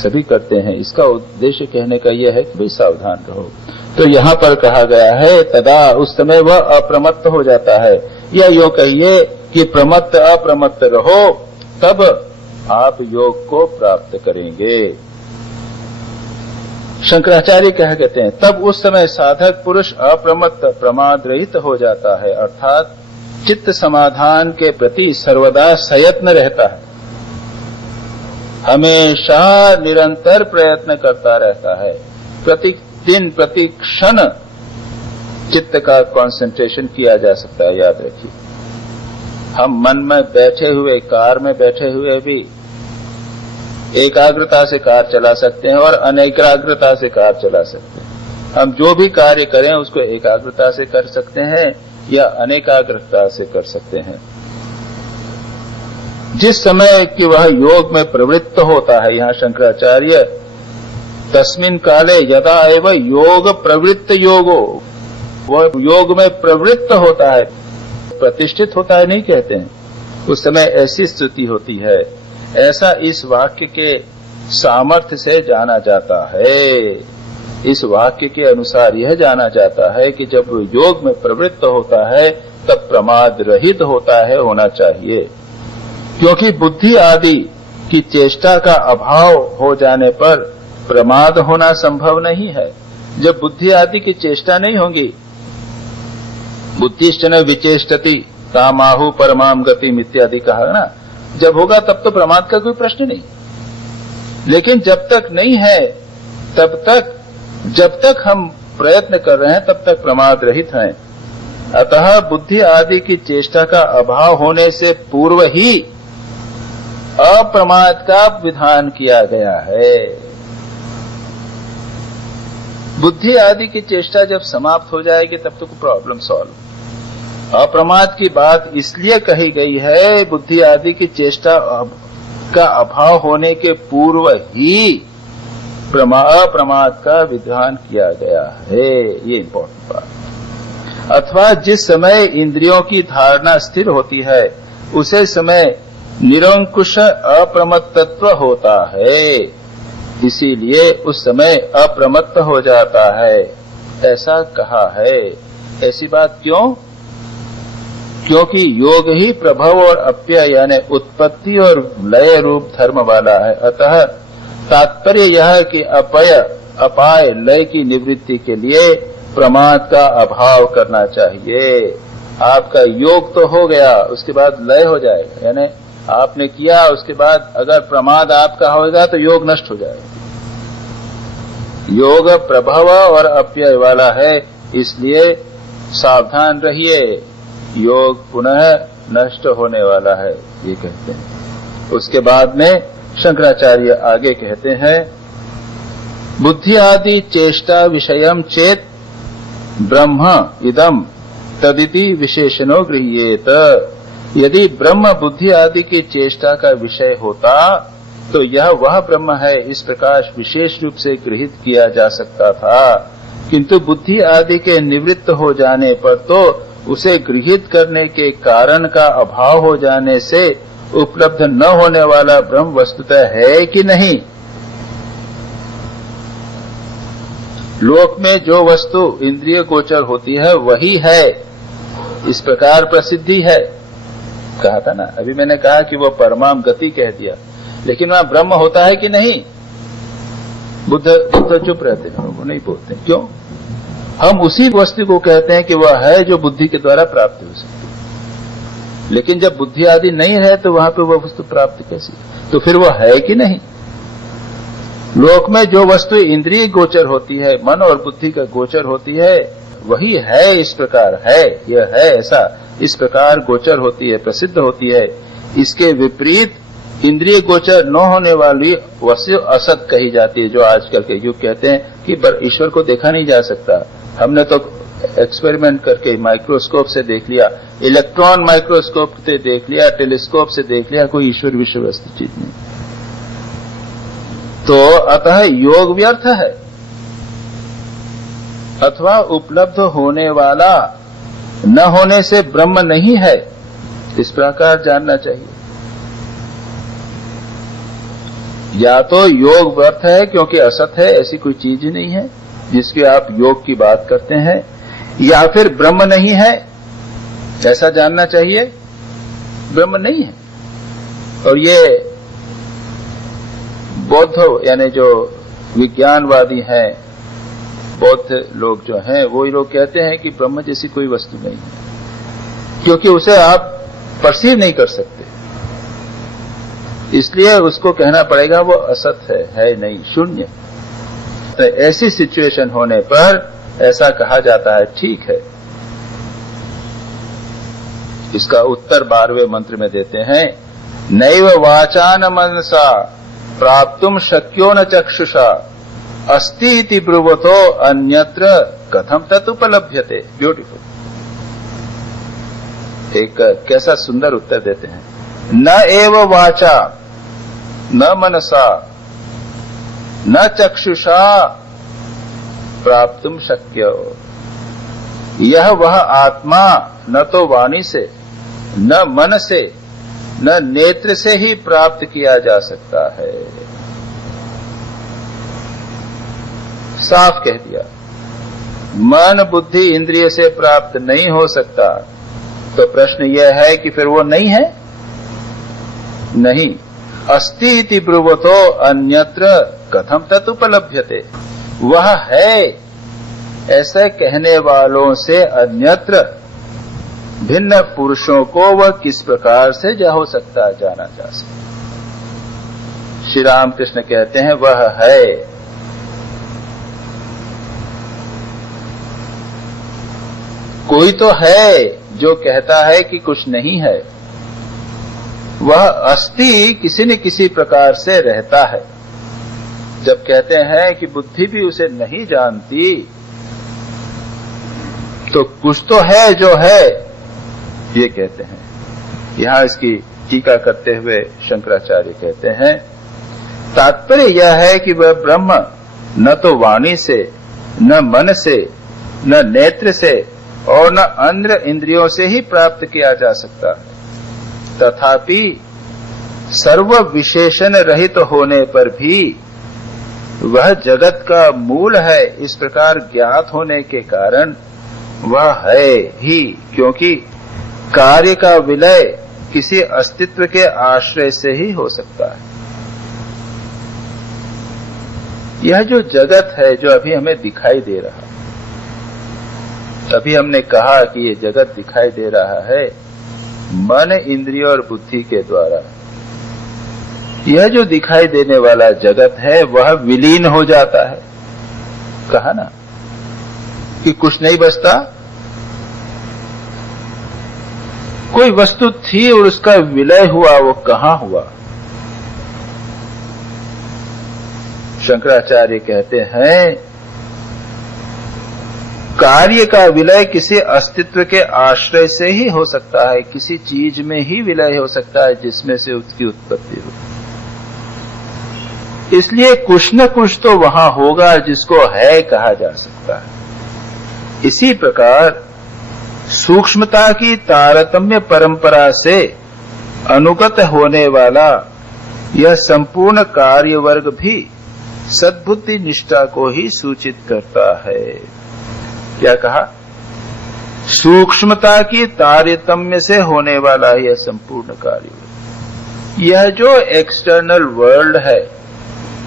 सभी करते हैं। इसका उद्देश्य कहने का यह है कि भाई सावधान रहो। तो यहां पर कहा गया है तदा, उस समय वह अप्रमत्त हो जाता है, या यूं कहिए कि प्रमत्त अप्रमत्त रहो, तब आप योग को प्राप्त करेंगे। शंकराचार्य क्या कहते हैं? तब उस समय साधक पुरुष अप्रमत्त प्रमाद रहित हो जाता है, अर्थात चित्त समाधान के प्रति सर्वदा सयत्न रहता है, हमेशा निरंतर प्रयत्न करता रहता है। प्रतिदिन प्रति क्षण चित्त का कंसंट्रेशन किया जा सकता है, याद रखिए। हम मन में बैठे हुए, कार में बैठे हुए भी एकाग्रता से कार चला सकते हैं और अनेकाग्रता से कार चला सकते हैं। हम जो भी कार्य करें उसको एकाग्रता से कर सकते हैं या अनेकाग्रता से कर सकते हैं। जिस समय कि वह योग में प्रवृत्त होता है, यहां शंकराचार्य तस्मिन काले यदा एव योग प्रवृत्त योगो, वह योग में प्रवृत्त होता है, प्रतिष्ठित होता है नहीं कहते हैं, उस समय ऐसी स्थिति होती है। ऐसा इस वाक्य के सामर्थ्य से जाना जाता है। इस वाक्य के अनुसार यह जाना जाता है कि जब योग में प्रवृत्त होता है तब प्रमाद रहित होता है, होना चाहिए। क्योंकि बुद्धि आदि की चेष्टा का अभाव हो जाने पर प्रमाद होना संभव नहीं है। जब बुद्धि आदि की चेष्टा नहीं होगी, बुद्धिश्च न विचेष्टति तामाहु परमाम गतिम इत्यादि कहा ना, जब होगा तब तो प्रमाद का कोई प्रश्न नहीं। लेकिन जब तक नहीं है, तब तक, जब तक हम प्रयत्न कर रहे हैं तब तक प्रमाद रहित हैं। अतः बुद्धि आदि की चेष्टा का अभाव होने से पूर्व ही अप्रमाद का विधान किया गया है। बुद्धि आदि की चेष्टा जब समाप्त हो जाएगी तब तो प्रॉब्लम सॉल्व। अप्रमाद की बात इसलिए कही गई है, बुद्धि आदि की चेष्टा का अभाव होने के पूर्व ही अप्रमाद का विधान किया गया है। ये इंपॉर्टेंट बात। अथवा जिस समय इंद्रियों की धारणा स्थिर होती है उसे समय निरंकुश अप्रमत्तत्व होता है, इसीलिए उस समय अप्रमत्त हो जाता है, ऐसा कहा है। ऐसी बात क्यों? क्योंकि योग ही प्रभव और अप्यय यानी उत्पत्ति और लय रूप धर्म वाला है। अतः तात्पर्य यह है कि अपाय लय की निवृत्ति के लिए प्रमाद का अभाव करना चाहिए। आपका योग तो हो गया, उसके बाद लय हो जाएगा, यानी आपने किया, उसके बाद अगर प्रमाद आपका होगा तो योग नष्ट हो जाएगा। योग प्रभव और अप्यय वाला है, इसलिए सावधान रहिए, योग पुनः नष्ट होने वाला है, ये कहते हैं। उसके बाद में शंकराचार्य आगे कहते हैं, बुद्धि आदि चेष्टा विषयम चेत ब्रह्म इदम तदिति विशेषणो गृह्येत। यदि ब्रह्म बुद्धि आदि की चेष्टा का विषय होता तो यह वह ब्रह्म है, इस प्रकार विशेष रूप से गृहीत किया जा सकता था। किंतु बुद्धि आदि के निवृत्त हो जाने पर तो उसे गृहीत करने के कारण का अभाव हो जाने से उपलब्ध न होने वाला ब्रह्म वस्तुतः है कि नहीं। लोक में जो वस्तु इंद्रिय गोचर होती है वही है, इस प्रकार प्रसिद्धि है। कहा था ना, अभी मैंने कहा कि वो परमाम गति कह दिया, लेकिन वहां ब्रह्म होता है कि नहीं? बुद्ध चुप रहते हैं, वो नहीं बोलते। क्यों? हम उसी वस्तु को कहते हैं कि वह है जो बुद्धि के द्वारा प्राप्त हो सकती है, लेकिन जब बुद्धि आदि नहीं है तो वहां पे वह वस्तु प्राप्त कैसी? तो फिर वह है कि नहीं? लोक में जो वस्तु इंद्रिय गोचर होती है, मन और बुद्धि का गोचर होती है, वही है। इस प्रकार है, यह है ऐसा इस प्रकार गोचर होती है, प्रसिद्ध होती है। इसके विपरीत इंद्रिय गोचर न होने वाली वस्तु असत कही जाती है, जो आजकल के युग कहते हैं कि ईश्वर को देखा नहीं जा सकता। हमने तो एक्सपेरिमेंट करके माइक्रोस्कोप से देख लिया, इलेक्ट्रॉन माइक्रोस्कोप से देख लिया, टेलीस्कोप से देख लिया, कोई ईश्वर विश्व वस्तु चीज नहीं। तो अतः योग व्यर्थ है, अथवा उपलब्ध होने वाला न होने से ब्रह्म नहीं है, इस प्रकार जानना चाहिए। या तो योग व्यर्थ है क्योंकि असत है, ऐसी कोई चीज ही नहीं है जिसकी आप योग की बात करते हैं, या फिर ब्रह्म नहीं है, ऐसा जानना चाहिए। ब्रह्म नहीं है। और ये बौद्ध यानी जो विज्ञानवादी हैं, बौद्ध लोग जो हैं, वो लोग कहते हैं कि ब्रह्म जैसी कोई वस्तु नहीं है, क्योंकि उसे आप परसीव नहीं कर सकते, इसलिए उसको कहना पड़ेगा वो असत है नहीं, शून्य। तो ऐसी सिचुएशन होने पर ऐसा कहा जाता है, ठीक है। इसका उत्तर 12वें मंत्र में देते हैं, नैव वाचा न मनसा प्राप्तुम शक्यो न चक्षुषा अस्ति इति ब्रुवतो अन्यत्र कथम तदुपलभ्यते। ब्यूटीफुल। एक कैसा सुंदर उत्तर देते हैं। न एव वाचा न मनसा न चक्षुषा प्राप्तुम शक्यो। यह वह आत्मा न तो वाणी से, न मन से, न नेत्र से ही प्राप्त किया जा सकता है। साफ कह दिया, मन बुद्धि इंद्रिय से प्राप्त नहीं हो सकता। तो प्रश्न यह है कि फिर वो नहीं है? नहीं। अस्ति इति ब्रुवतो अन्यत्र कथम तदुपलभ्यते। वह है ऐसे कहने वालों से अन्यत्र भिन्न पुरुषों को वह किस प्रकार से हो सकता, जाना जा सकता। श्री रामकृष्ण कहते हैं वह है। कोई तो है जो कहता है कि कुछ नहीं है, वह अस्ति किसी न किसी प्रकार से रहता है। जब कहते हैं कि बुद्धि भी उसे नहीं जानती, तो कुछ तो है जो है, ये कहते हैं। यहां इसकी टीका करते हुए शंकराचार्य कहते हैं, तात्पर्य यह है कि वह ब्रह्म न तो वाणी से, न मन से, न नेत्र से और न अन्य इंद्रियों से ही प्राप्त किया जा सकता है। तथापि सर्व विशेषण रहित होने पर भी वह जगत का मूल है, इस प्रकार ज्ञात होने के कारण वह है ही, क्योंकि कार्य का विलय किसी अस्तित्व के आश्रय से ही हो सकता है। यह जो जगत है, जो अभी हमें दिखाई दे रहा है, अभी हमने कहा कि ये जगत दिखाई दे रहा है मन, इंद्रिय और बुद्धि के द्वारा। यह जो दिखाई देने वाला जगत है वह विलीन हो जाता है। कहा ना कि कुछ नहीं बचता। कोई वस्तु थी और उसका विलय हुआ, वो कहां हुआ? शंकराचार्य कहते हैं कार्य का विलय किसी अस्तित्व के आश्रय से ही हो सकता है, किसी चीज में ही विलय हो सकता है जिसमें से उसकी उत्पत्ति हो। इसलिए कुछ न कुछ तो वहां होगा जिसको है कहा जा सकता है। इसी प्रकार सूक्ष्मता की तारतम्य परंपरा से अनुगत होने वाला यह संपूर्ण कार्य वर्ग भी सद्बुद्धि निष्ठा को ही सूचित करता है। क्या कहा? सूक्ष्मता की तारतम्य से होने वाला यह संपूर्ण कार्य। यह जो एक्सटर्नल वर्ल्ड है,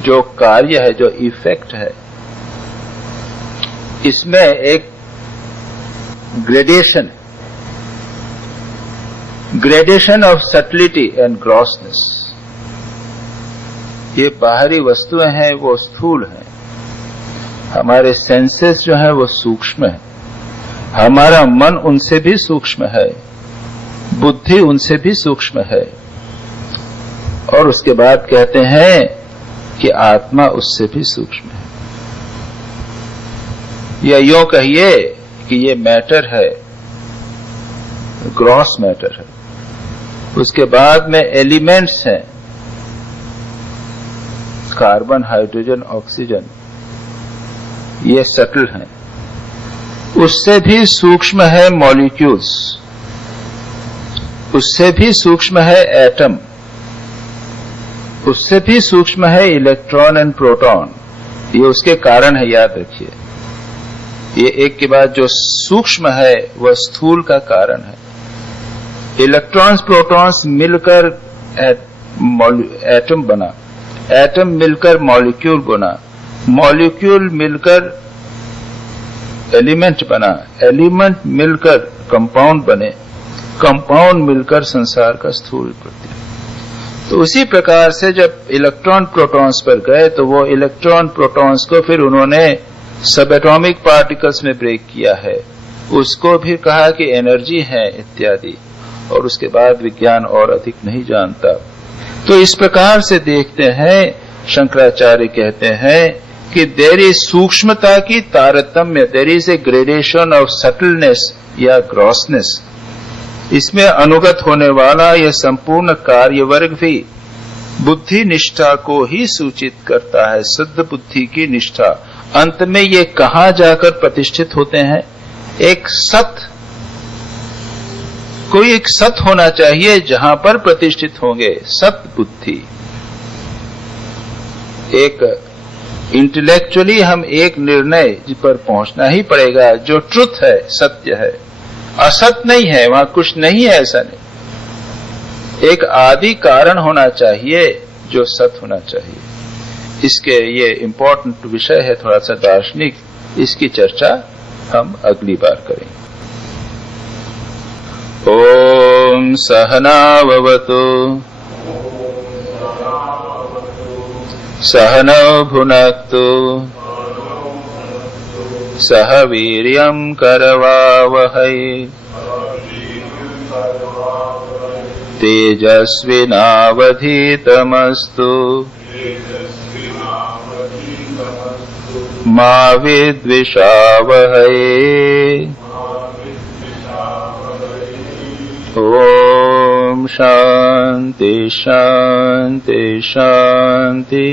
जो कार्य है, जो इफेक्ट है, इसमें एक gradation of subtlety and grossness. ये बाहरी वस्तुएं हैं वो स्थूल हैं, हमारे सेंसेस जो है वो सूक्ष्म है, हमारा मन उनसे भी सूक्ष्म है, बुद्धि उनसे भी सूक्ष्म है, और उसके बाद कहते हैं कि आत्मा उससे भी सूक्ष्म है। या यूं कहिए कि ये मैटर है, ग्रॉस मैटर है। उसके बाद में एलिमेंट्स हैं, कार्बन, हाइड्रोजन, ऑक्सीजन, ये सटल हैं। उससे भी सूक्ष्म है मॉलिक्यूल्स, उससे भी सूक्ष्म है एटम, उससे भी सूक्ष्म है इलेक्ट्रॉन एंड प्रोटॉन। ये उसके कारण है, याद रखिए। ये एक के बाद जो सूक्ष्म है वह स्थूल का कारण है। इलेक्ट्रॉन्स प्रोटॉन्स मिलकर एटम बना, एटम मिलकर मॉलिक्यूल बना, मॉलिक्यूल मिलकर एलिमेंट बना, एलिमेंट मिलकर कंपाउंड बने, कंपाउंड मिलकर संसार का स्थूल प्रतिबिंब। तो उसी प्रकार से जब इलेक्ट्रॉन प्रोटॉन्स पर गए तो वो इलेक्ट्रॉन प्रोटॉन्स को फिर उन्होंने सब एटॉमिक पार्टिकल्स में ब्रेक किया है, उसको भी कहा कि एनर्जी है इत्यादि, और उसके बाद विज्ञान और अधिक नहीं जानता। तो इस प्रकार से देखते हैं, शंकराचार्य कहते हैं कि देयर इज सूक्ष्मता की तारतम्य, there is a gradation of subtleness या ग्रॉसनेस। इसमें अनुगत होने वाला यह संपूर्ण कार्य वर्ग भी बुद्धि निष्ठा को ही सूचित करता है, शुद्ध बुद्धि की निष्ठा। अंत में ये कहां जाकर प्रतिष्ठित होते हैं? एक सत, कोई एक सत होना चाहिए जहां पर प्रतिष्ठित होंगे, सत बुद्धि। एक इंटेलेक्चुअली हम एक निर्णय पर पहुंचना ही पड़ेगा जो ट्रुथ है, सत्य है, असत नहीं है, वहां कुछ नहीं है, ऐसा नहीं। एक आदि कारण होना चाहिए जो सत होना चाहिए। इसके ये इम्पोर्टेंट विषय है, थोड़ा सा दार्शनिक, इसकी चर्चा हम अगली बार करेंगे। ओम सहनाववतु सहनौ भुनक्तु सह वीर्यं करवावहै तेजस्विनावधीतमस्तु मा विद्विषावहै। ओम शांति शांति शांति।